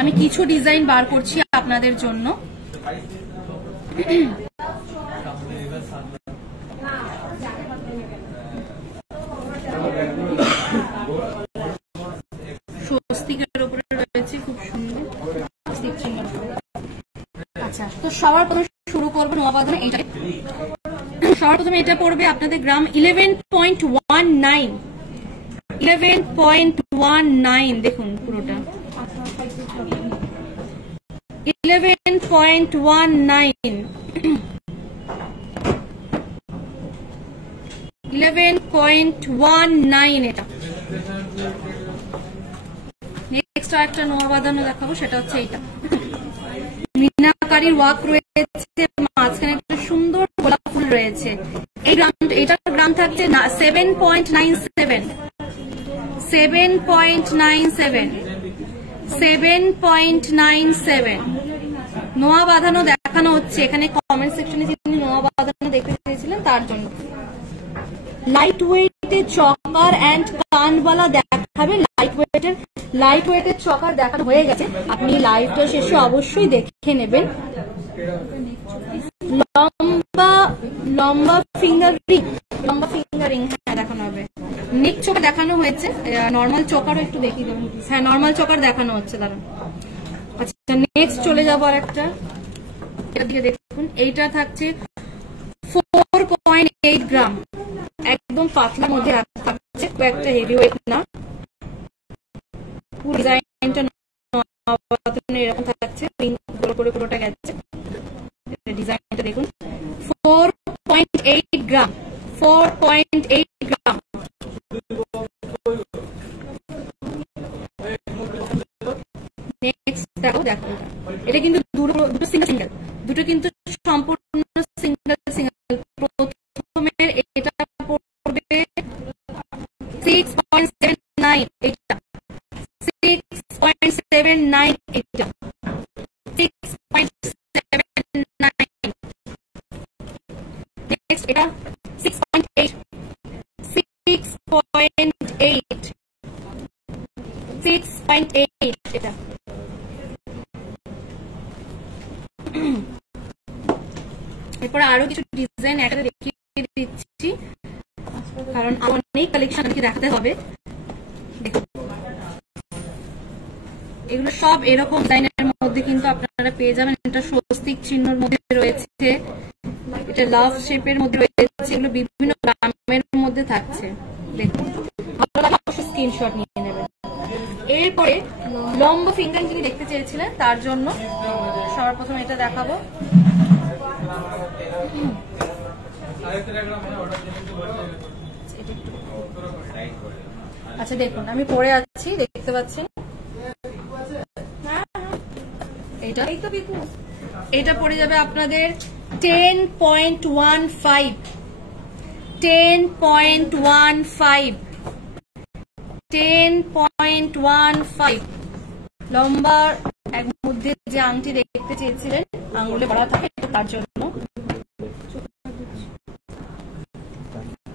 আমি কিছু ডিজাইন বার করছি আপনাদের জন্য। স্বস্তিকের উপরে রয়েছে খুব সুন্দর। আচ্ছা, তো সবার প্রথমে শুরু করবো নোয়া বাঁধানো। এইটা সবার প্রথমে এটা পড়বে আপনাদের গ্রাম 11.19, 11.19 দেখুন পুরোটা 11.19, 11.19 এটা। নেক্সট আরেকটা নোয়া বাঁধানো দেখাবো, সেটা হচ্ছে এইটা মিনাকারির ওয়ার্ক রয়েছে, মাঝখানে একটা সুন্দর গোলাপ ফুল রয়েছে। এই এটার গ্রাম থাকছে 7.97, 7.97, 7.97 নোয়া বাঁধানো দেখানো হচ্ছে এখানে। কমেন্ট সেকশনে যিনি নোয়া বাঁধানো দেখতে চেয়েছিলেন তার জন্য। লাইট ওয়েটের চকার এন্ড কানবালা দেখাবে। লাইট ওয়েটের চকার দেখানো হয়ে গেছে, আপনি লাইভটা শেষে অবশ্যই দেখে নেবেন। লম্বা ফিঙ্গারিং হ্যাঁ দেখানো হবে। নেক চকার দেখানো হয়েছে, নর্মাল চকারও একটু দেখিয়ে দেবেন। হ্যাঁ, নর্মাল চকার দেখানো হচ্ছে দাঁড়ান। আচ্ছা, নেক্সট চলে যাবো আর একটা, এদিকে দেখুন। এইটা থাকছে 4.8 গ্রাম, একদম পাতলার মধ্যে থাকছে, খুব একটা হেভি ওয়েট না। পুরো ডিজাইনটা এরকম থাকছে, করে পুরোটা গেছে। ডিজাইনটা দেখুন 4.8 গ্রাম, 4.8 গ্রাম। নেক্সট দেখো এটা কিন্তু দুটো সিঙ্গেল, দুটো কিন্তু সম্পূর্ণ সিঙ্গেল। প্রথমের এটা পড়বে 6.79, এটা 6.79, এটা 6.79। নেক্সট এটা 6.8, 6.8, 6.8 এটা। এরপরে আরো কিছু ডিজাইন একটা দেখিয়ে দিচ্ছি, কারণ অনেক কালেকশন আমাকে দেখাতে হবে। এগুলো সব এরকম ডিজাইনের মধ্যে কিন্তু আপনারা পেয়ে যাবেন। এটা স্বস্তিক চিহ্নের মধ্যে রয়েছে, এটা লাভ শেপের মধ্যে রয়েছে, এগুলো বিভিন্ন গ্রামের মধ্যে থাকছে। দেখুন, ভালো লাগলে অবশ্যই স্ক্রিনশট নিয়ে নেবেন। এরপরে লম্বা ফিঙ্গার যিনি দেখতে চেয়েছিলেন তার জন্য সবার প্রথমে এটা দেখাবো। আচ্ছা দেখুন, আমি পরে আছি, দেখতে পাচ্ছি। এটা পড়ে যাবে আপনাদের 10.15 10.15 লম্বার এক মধ্যে যে আংটি দেখতে চেয়েছিলেন, আঙুলে বড় থাকে, তার জন্য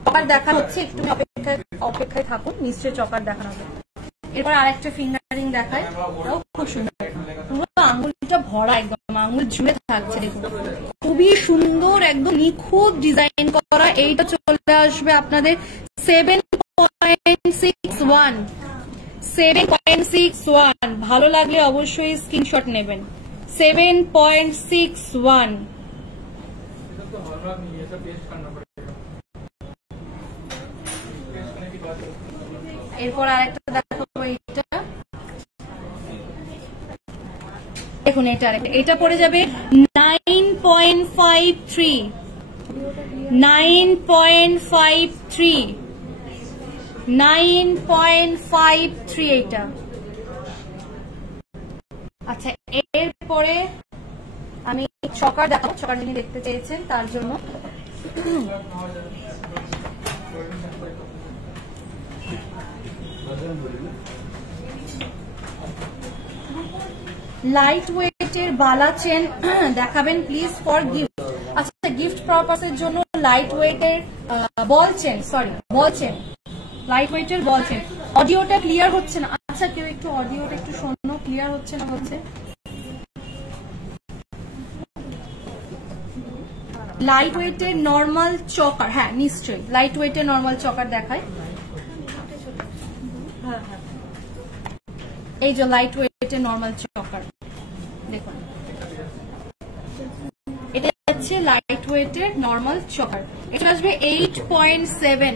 চকার দেখা হচ্ছে। একটু অপেক্ষায় থাকুন, নিশ্চয়ই চকার দেখানো হবে। এরপর আরেকটা ফিঙ্গারিং দেখায়, খুব সুন্দর, পুরো আঙুলটা ভরা, একদম আঙুল ঝুলে থাকছে। দেখুন, খুবই সুন্দর, একদম নিখুঁত ডিজাইন করা। এইটা চলে আসবে আপনাদের 7.61। ভালো লাগলে অবশ্যই স্ক্রিনশট নেবেন। 7.61। এরপর আরেকটা দেখাবো, এইটা দেখুন, এটা পড়ে যাবে 9.53 9.53 এইটা। আচ্ছা, এরপরে আমি চকার দেখাবো, চকার যিনি দেখতে চেয়েছেন তার জন্য। লাইট ওয়েটের বালা চেন দেখাবেন প্লিজ ফর গিফট। আচ্ছা, গিফট পারপাসের জন্য লাইট ওয়েটের বল চেন, লাইট ওয়েটের বল চেন। অডিওটা ক্লিয়ার হচ্ছে না। আচ্ছা, কেউ একটু অডিওটা একটু শোনো, ক্লিয়ার হচ্ছে না হচ্ছে। লাইট ওয়েটের নর্মাল চকার, হ্যাঁ নিশ্চয়ই লাইট ওয়েটের নর্মাল চকার দেখায়। এই যে লাইট ওয়েটের নর্মাল চকার, দেখুন এটা হচ্ছে লাইট ওয়েটের নর্মাল চকার। এটা আসবে 8.7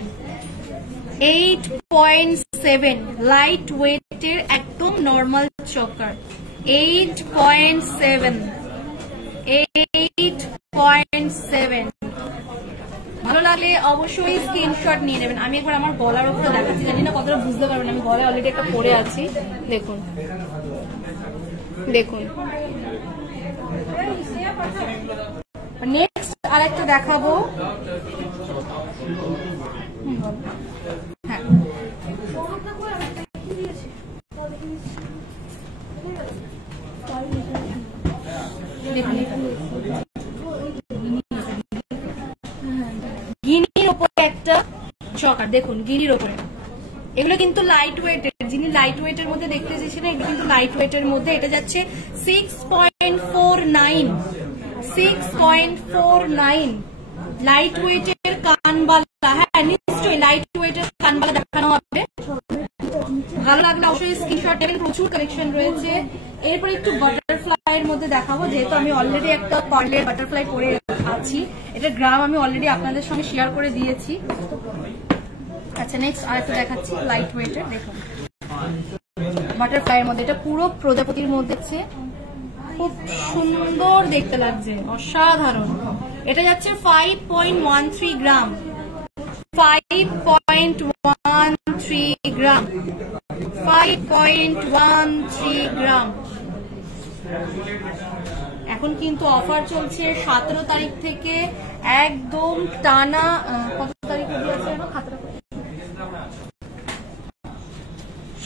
লাইট ওয়েটের একদম নর্মাল চকার। 8.7 ভালো লাগলে অবশ্যই স্ক্রিনশট নিয়ে নেবেন। আমি একবার আমার গলার উপরে দেখাচ্ছি, জানি না কতটা বুঝতে পারবেন, আমি গলায় অলরেডি একটা পরে আছি। দেখুন দেখুন, নেক্সট আরেকটা দেখাবো। হ্যাঁ, গিনির ওপরে একটা চকার, দেখুন গিনির ওপরে। এগুলো কিন্তু লাইট ওয়েটের, যিনি লাইট ওয়েটের মধ্যে দেখতে চেয়েছিলেন এগুলো কিন্তু লাইট ওয়েটের মধ্যে। এটা যাচ্ছে 6.49 লাইট ওয়েটের কানবালা। হ্যাঁ নিশ্চয়ই লাইট ওয়েটের কানবালা দেখানো হবে। ভালো লাগলে অবশ্যই স্ক্রিনশট নেবেন, প্রচুর কালেকশন রয়েছে। এরপর একটু বাটারফ্লাই এর মধ্যে দেখাবো, যেহেতু আমি অলরেডি একটা পার্লের বাটারফ্লাই পরে আছি। এটা গ্রাম আমি অলরেডি আপনাদের সঙ্গে শেয়ার করে দিয়েছি। আচ্ছা, নেক্সট আরেকটা দেখাচ্ছি লাইট ওয়েটের। দেখুন বাটারফ্লাই এর মধ্যে, এটা পুরো প্রজাপতির মধ্যে, খুব সুন্দর দেখতে লাগছে, অসাধারণ। এটা যাচ্ছে 5.13 গ্রাম। 5.13 গ্রাম। এখন কিন্তু অফার চলছে 17 তারিখ থেকে একদম টানা, কত তারিখ অবধি আছে?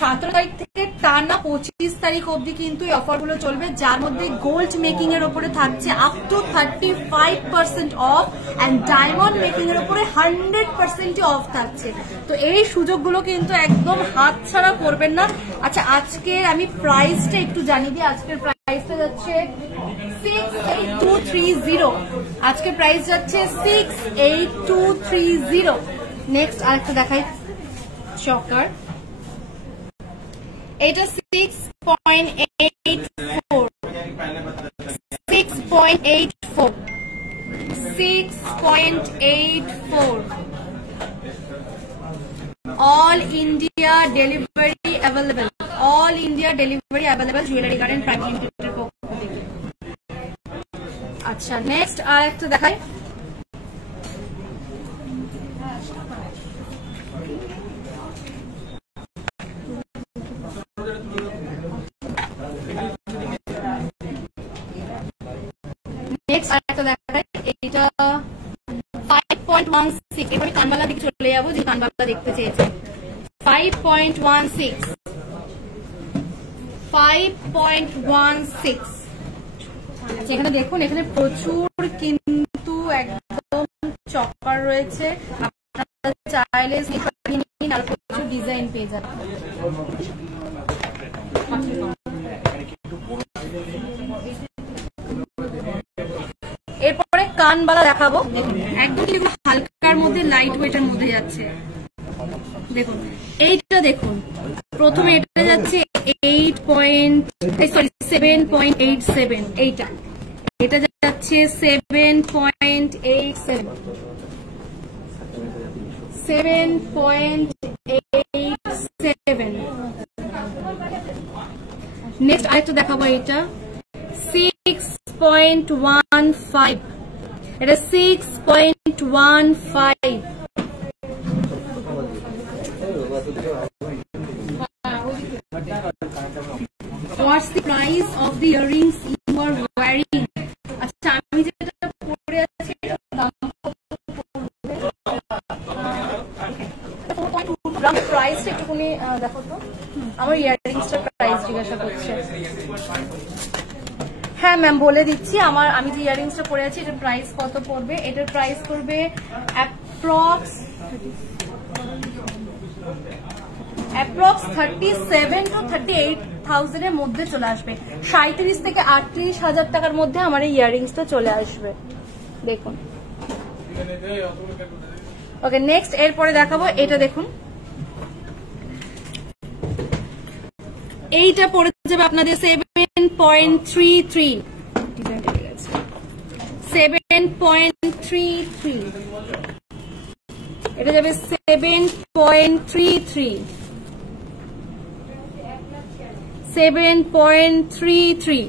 17 তারিখ থেকে টানা 25 তারিখ অবধি কিন্তু এই অফারগুলো চলবে, যার মধ্যে গোল্ড মেকিং এর উপরে থাকছে up to 35% off and diamond making এর উপরে 100% অফ থাকছে। তো এই সুযোগগুলো কিন্তু একদম হাতছাড়া করবেন না। আচ্ছা, আজকে আমি প্রাইসটা একটু জানিয়ে দিই। আজকের প্রাইসটা যাচ্ছে 68230। আজকের প্রাইস যাচ্ছে 68230। নেক্সট আরেকটা দেখাই, চকার। এটা 6.84 6.84 all India delivery available, all India delivery available jewellery garden private লিমিটেডের পক্ষ থেকে। আচ্ছা নেক্সট আর একটা দেখাই। নেক্সট আর একটা দেখাই, এটা 5.16, এবারে কানবালা দিকে চলে যাবো যে কানবালা দেখতে চেয়েছে। 5.16 এখানে দেখুন, এখানে প্রচুর কিন্তু একদম চকার রয়েছে, আপনারা চাইলে আর প্রচুর ডিজাইন পেয়ে যাবেন। এরপরে কানবালা দেখাবো, একদম কিন্তু হালকার মধ্যে লাইট ওয়েটের মধ্যে যাচ্ছে। দেখুন এইটা দেখুন, প্রথমে এটা যাচ্ছে 7.87, এইটা এটা যাচ্ছে 7.87। নেক্সট আরেকটা দেখাবো, এটা 6.15, এটা 6.15। What's the price of the earrings you are wearing? আচ্ছা আমি যেটা পরে আছি দাম প্রাইসটা একটুখানি দেখো তো, আমার ইয়াররিংসটার প্রাইস জিজ্ঞাসা করছে। হ্যাঁ ম্যাম বলে দিচ্ছি, আমি যে ইয়াররিংসটা পরে আছি এটার প্রাইস কত পড়বে। এটার প্রাইস পড়বে অ্যাপ্রক্স 37 to 38,000 এর মধ্যে চলে আসবে। 37 থেকে 38,000 টাকার মধ্যে আমার এই ইয়াররিংসটা চলে আসবে। দেখুন ওকে, নেক্সট এরপরে দেখাবো, এটা দেখুন, এইটা পড়ে যাবে আপনাদের 7.33, 7.33, এটা যাবে 7.33, 7.33।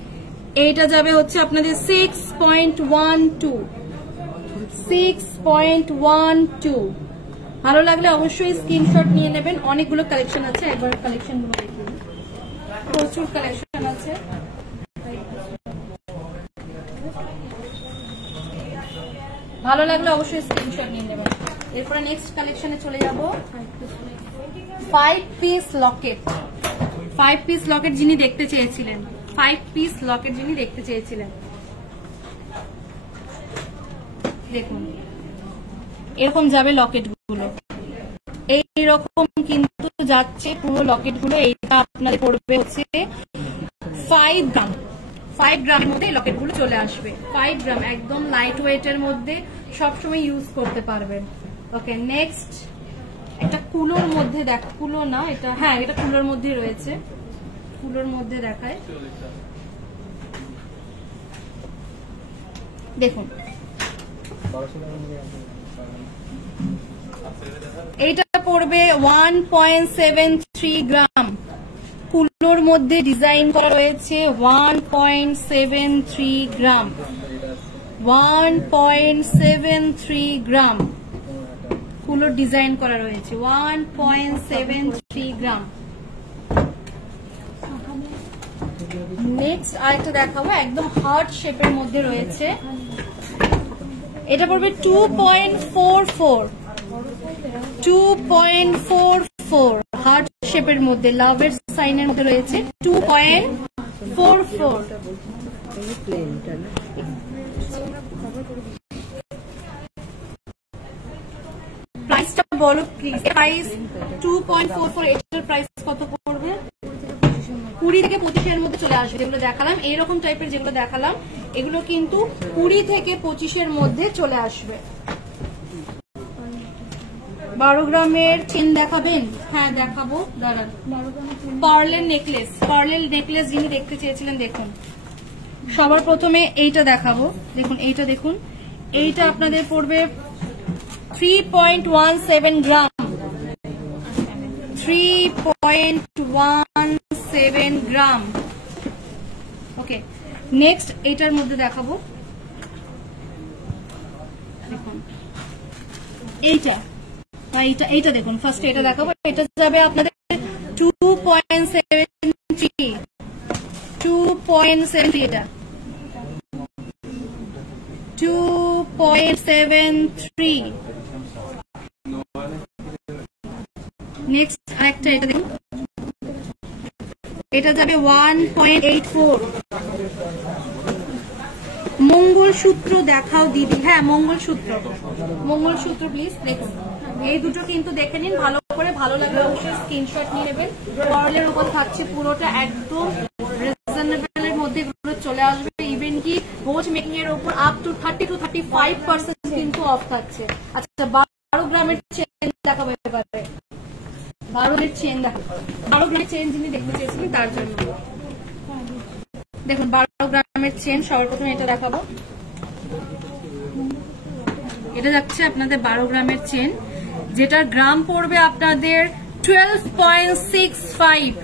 এইটা যাবে হচ্ছে আপনাদের 6.12। ভালো লাগলে অবশ্যই স্ক্রিনশট নিয়ে নেবেন। অনেকগুলো কালেকশন আছে, একবার কালেকশন গুলো দেখুন, প্রচুর কালেকশন আছে। ভালো লাগলে অবশ্যই স্ক্রিনশট নিয়ে নেবেন। এরপরে নেক্সট কালেকশনে চলে যাব, 5 পিস লকেট। 5 পিস লকেট যিনি দেখতে চেয়েছিলেন, 5 পিস লকেট যিনি দেখতে চেয়েছিলেন, দেখুন এরকম যাবে লকেট গুলো, এইরকম কিন্তু যাচ্ছে পুরো লকেট গুলো। এইটা আপনাদের পড়বে হচ্ছে 5 গ্রাম, 5 গ্রামের মধ্যে এই লকেট গুলো চলে আসবে। 5 গ্রাম একদম লাইট ওয়েটের মধ্যে সবসময় ইউজ করতে পারবেন। ওকে নেক্সট একটা কুলোর মধ্যে দেখ, কুলো না এটা, হ্যাঁ এটা কুলোর মধ্যে রয়েছে, কুলোর মধ্যে দেখায়। দেখুন এইটা পড়বে 1.73 গ্রাম, কুলোর মধ্যে ডিজাইন করা রয়েছে 1.73 গ্রাম, 1.73 গ্রাম কুলোর ডিজাইন করা রয়েছে, 1.73 গ্রাম। নেক্সট আরেকটা দেখাবো, একদম হার্ট শেপের মধ্যে রয়েছে, এটা পড়বে 2.44 হার্ট শেপের মধ্যে, লাভের সাইনের মধ্যে রয়েছে 2.44। প্রাইসটা বলো প্লিজ, প্রাইস 2.44, এটার প্রাইস কত পড়বে? 20 থেকে 25 এর মধ্যে চলে আসবে। যেগুলো দেখালাম এইরকম টাইপের যেগুলো দেখালাম এগুলো কিন্তু 20 থেকে 25 এর মধ্যে চলে আসবে। 12 গ্রামের চেন দেখাবেন? হ্যাঁ দেখাবো, দাঁড়ান। পার্লের নেকলেস, পার্লের নেকলেস যিনি দেখতে চেয়েছিলেন, দেখুন সবার প্রথমে এইটা দেখাবো। দেখুন এইটা দেখুন, এইটা আপনাদের পড়বে 3.17 গ্রাম, 3.17 গ্রাম। ওকে, নেক্সট এটার মধ্যে দেখাবো, দেখুন এইটা এইটা দেখুন, ফার্স্ট এটা দেখাবো। এটা যাবে আপনাদের 2.73, এটা 2.73। নেক্সট আরেকটা এটা দেখুন, এটা যাবে 1.84। মঙ্গলসূত্র দেখাও দিদি। হ্যাঁ, মঙ্গলসূত্র প্লিজ দেখুন। এই দুটো কিন্তু দেখে নিন ভালো করে, ভালো লাগলে অবশ্যই স্ক্রিনশট নিয়ে নেবেন। পার্লের উপর থাকছে পুরোটা, একদম রিজনেবল এর মধ্যে চলে আসবে। ইভেন কি গোজ মেকিং এর উপর আপ টু 30 to 35% কিন্তু অফ থাকছে। আচ্ছা, 12 গ্রামের চেন দেখাবো এবারে। 12 গ্রামের চেন দেখাবো, 12 গ্রামের চেন যিনি দেখতে চেয়েছিলেন তার জন্য দেখুন 12 গ্রামের চেন। সবার প্রথমে এটা দেখাবো, এটা যাচ্ছে আপনাদের 12 গ্রামের চেন, যেটার গ্রাম পড়বে আপনাদের 12.65।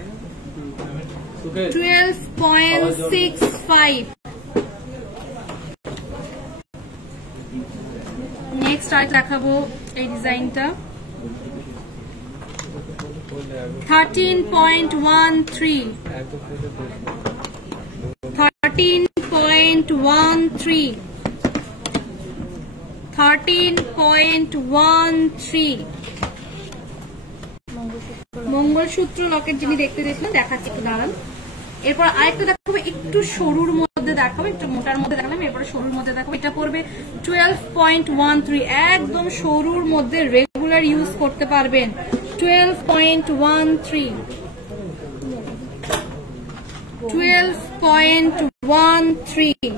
12.65। নেক্সট আর দেখাবো এই ডিজাইনটা 13.13। 13.13। 13.13। মঙ্গলসূত্র লকেট যিনি দেখতে চেয়েছিলেন দেখাচ্ছি, একটু দাঁড়ান। এরপর আরেকটা দেখাবো, একটু সরুর মধ্যে দেখাবো, একটু মোটার মধ্যে দেখালাম, এরপর সরুর মধ্যে দেখাবো। এটা পড়বে 12.13, একদম সরুর মধ্যে রেগুলার ইউজ করতে পারবেন। 12.13। 12.13।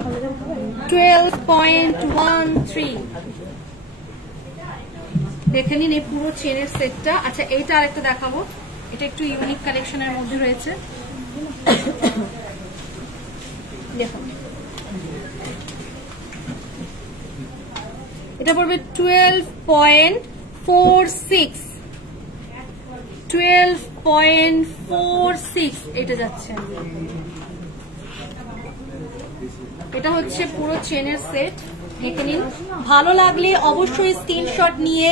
12.13। দেখে নিন এই পুরো চেনের সেটটা। আচ্ছা, এইটা আরেকটা দেখাবো, এটা একটু ইউনিক কালেকশনের মধ্যে রয়েছে। দেখুন এটা পড়বে 12.46। 12.46 এটা যাচ্ছে। এটা হচ্ছে পুরো চেনের সেট, দেখে নিন। ভালো লাগলে অবশ্যই স্ক্রিনশট নিয়ে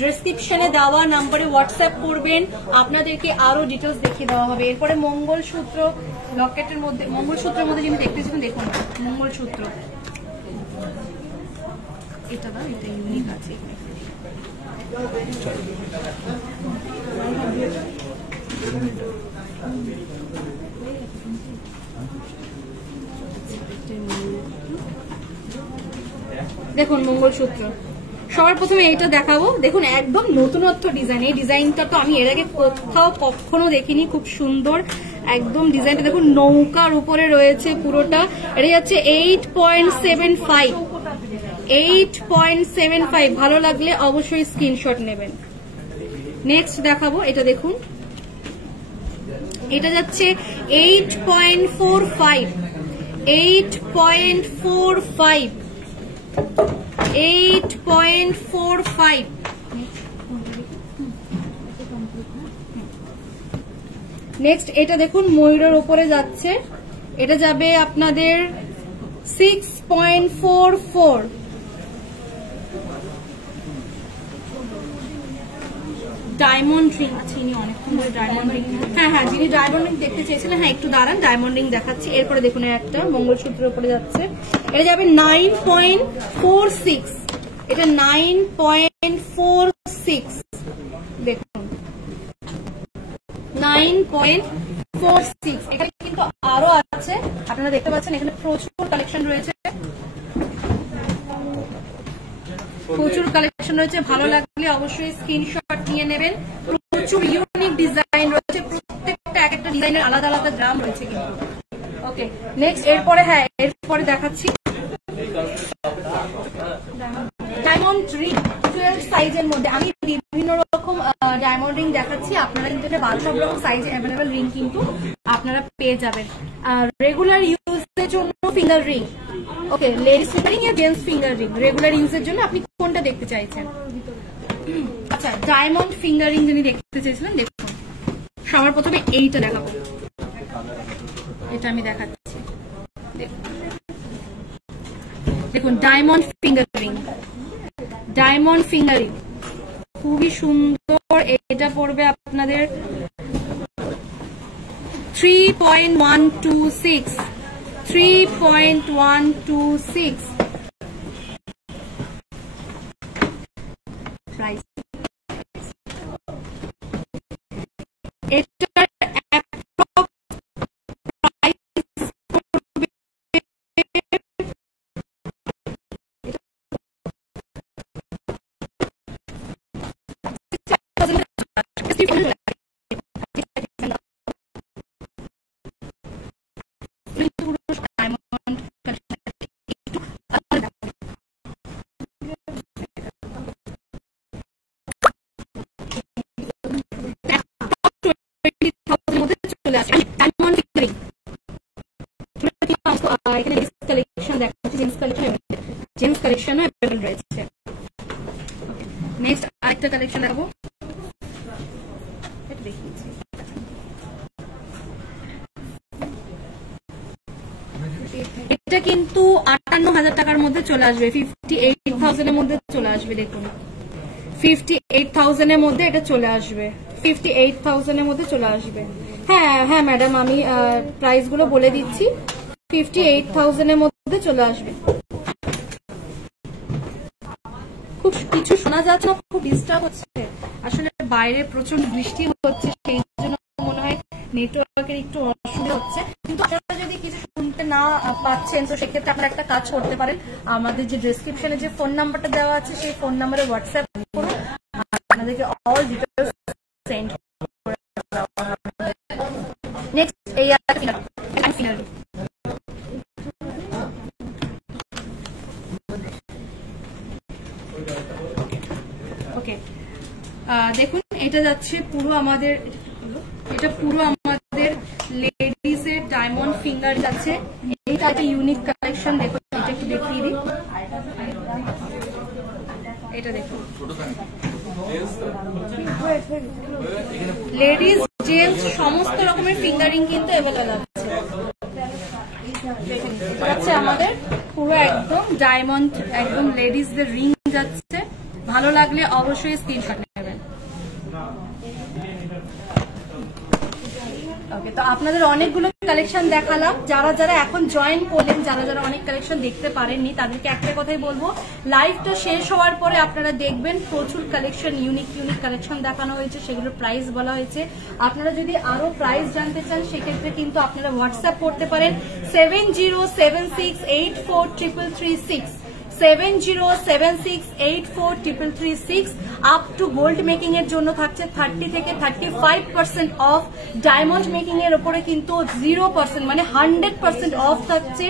ডেসক্রিপশনে দেওয়া নাম্বারে হোয়াটসঅ্যাপ করবেন, আপনাদেরকে আরো ডিটেলস দেখিয়ে দেওয়া হবে। এরপরে মঙ্গলসূত্র লকেটের মধ্যে, মঙ্গলসূত্রের মধ্যে যিনি দেখতেছেন দেখুন মঙ্গলসূত্র, এটা না, এটা ইউনিক আছে। দেখুন মঙ্গলসূত্র, সবার প্রথমে এইটা দেখাবো। দেখুন একদম নতুনত্ব ডিজাইন, এই ডিজাইনটা তো আমি এর আগে কোথাও কখনো দেখিনি, খুব সুন্দর একদম ডিজাইনটা। দেখুন নৌকার উপরে রয়েছে পুরোটা, এটা যাচ্ছে 8.75। 8.75। ভালো লাগলে অবশ্যই স্ক্রিনশট নেবেন। নেক্সট দেখাবো, এটা দেখুন, এটা যাচ্ছে 8.45। 8.45। 8.45। নেক্সট এটা দেখুন ময়ূরের উপরে যাচ্ছে, এটা যাবে আপনাদের 6.44। Diamond ring. আচ্ছা, ইনি অনেকক্ষণ ধরে ডায়মন্ড রিং, হ্যাঁ যিনি ডায়মন্ড রিং দেখতে চেয়েছিলেন, হ্যাঁ একটু দাঁড়ান, ডায়মন্ড রিং দেখাচ্ছি। এরপরে দেখুন একটা মঙ্গলসূত্রের উপরে যাচ্ছে, এটা যাবে 9.46। এটা 9.46। দেখুন 9.46। এখানে কিন্তু আরো আছে, আপনারা দেখতে পাচ্ছেন এখানে প্রচুর কালেকশন রয়েছে, প্রচুর কালেকশন রয়েছে। ভালো লাগলে অবশ্যই স্ক্রিনশট নিয়ে নেবেন। প্রচুর ইউনিক ডিজাইন রয়েছে, প্রত্যেকটা এক একটা ডিজাইনের আলাদা আলাদা দাম রয়েছে কিন্তু। ওকে, নেক্সট এরপরে, হ্যাঁ এরপরে দেখাচ্ছি ডায়মন্ড রিং 12 সাইজের মধ্যে। আমি বিভিন্ন রকম ডায়মন্ড রিং দেখাচ্ছি, আপনারা কিন্তু সব রকম সাইজ অ্যাভেলেবল রিং কিন্তু আপনারা পেয়ে যাবেন। রেগুলার ইউজের জন্য ফিঙ্গার রিং, ওকে, লেডিস ফিঙ্গারিং আর জেন্টস ফিঙ্গারিং রেগুলার ইউজের জন্য আপনি কোনটা দেখতে চাইছেন? আচ্ছা, ডায়মন্ড ফিঙ্গারিং যিনি দেখতে চাইছিলেন, দেখুন সবার প্রথমে এইটা দেখাবো, এটা আমি দেখাচ্ছি। দেখুন ডায়মন্ড ফিঙ্গারিং, ডায়মন্ড ফিঙ্গারিং খুবই সুন্দর। এটা পড়বে আপনাদের 3.126, 3.126 প্রাইস। এটার জেন্টস কালেকশনও अवेलेबल রয়েছে। নেক্সট আরেকটা কালেকশন দেখাবো, এটা দেখিয়েছি। এটা কিন্তু 58,000 টাকার মধ্যে চলে আসবে, 58,000 এর মধ্যে চলে আসবে। দেখুন 58,000 এর মধ্যে এটা চলে আসবে, 58,000 এর মধ্যে চলে আসবে। হ্যাঁ হ্যাঁ ম্যাডাম, আমি প্রাইস গুলো বলে দিচ্ছি, 58,000 এর মধ্যে চলে আসবে। খুব কিছু শোনা যাচ্ছে না, খুব ডিস্টার্ব হচ্ছে, আসলে বাইরে প্রচন্ড বৃষ্টি হচ্ছে, সেই জন্য মনে হয় নেটওয়ার্কের একটু অসুবিধা হচ্ছে। কিন্তু আপনারা যদি কিছু শুনতে না পাচ্ছেন তো সেক্ষেত্রে আপনারা একটা কাজ করতে পারেন, আমাদের যে ডেসক্রিপশনে যে ফোন নাম্বারটা দেওয়া আছে সেই ফোন নাম্বারে হোয়াটসঅ্যাপ করুন, আপনাদেরকে অল ডিটেইলস সেন্ড করে দেওয়া হবে। নেক্সট এই ফিনারি, ওকে দেখুন এটা যাচ্ছে পুরো আমাদের, এটা পুরো আমাদের লেডিস এর ডায়মন্ড ফিঙ্গার যাচ্ছে। এটা একটা ইউনিক কালেকশন, দেখুন এটা একটু দেখিয়ে দিই, এটা দেখুন লেডিস জেন্টস সমস্ত রকমের ফিঙ্গারিং কিন্তু অ্যাভেলেবল আছে আমাদের। পুরো একদম ডায়মন্ড, একদম লেডিসদের রিং যাচ্ছে। ভালো লাগলে অবশ্যই স্ক্রিনশট নেবেন। ওকে, তো আপনাদের অনেকগুলো কালেকশন দেখালাম। যারা যারা এখন জয়েন করলেন, যারা যারা অনেক কালেকশন দেখতে পারেননি, তাদেরকে একটা কথাই বলবো, লাইভটা শেষ হওয়ার পরে আপনারা দেখবেন প্রচুর কালেকশন, ইউনিক ইউনিক কালেকশন দেখানো হয়েছে, সেগুলোর প্রাইস বলা হয়েছে। আপনারা যদি আরো প্রাইস জানতে চান সেক্ষেত্রে কিন্তু আপনারা হোয়াটসঅ্যাপ করতে পারেন 7076843336, 7076843336। আপ টু গোল্ড মেকিং এর জন্য থাকছে 30 থেকে 35% অফ, ডায়মন্ড মেকিং এর উপরে কিন্তু 0% মানে 100% অফ থাকছে,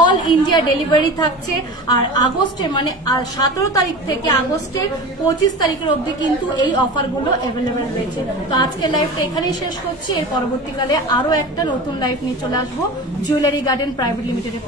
অল ইন্ডিয়া ডেলিভারি থাকছে। আর আগস্টে মানে 17 তারিখ থেকে আগস্টের 25 তারিখের অবধি কিন্তু এই অফারগুলো অ্যাভেলেবেল রয়েছে। তো আজকের লাইভটা এখানেই শেষ করছি, এর পরবর্তীকালে আরো একটা নতুন লাইভ নিয়ে চলে আসবো জুয়েলারি গার্ডেন প্রাইভেট লিমিটেডে।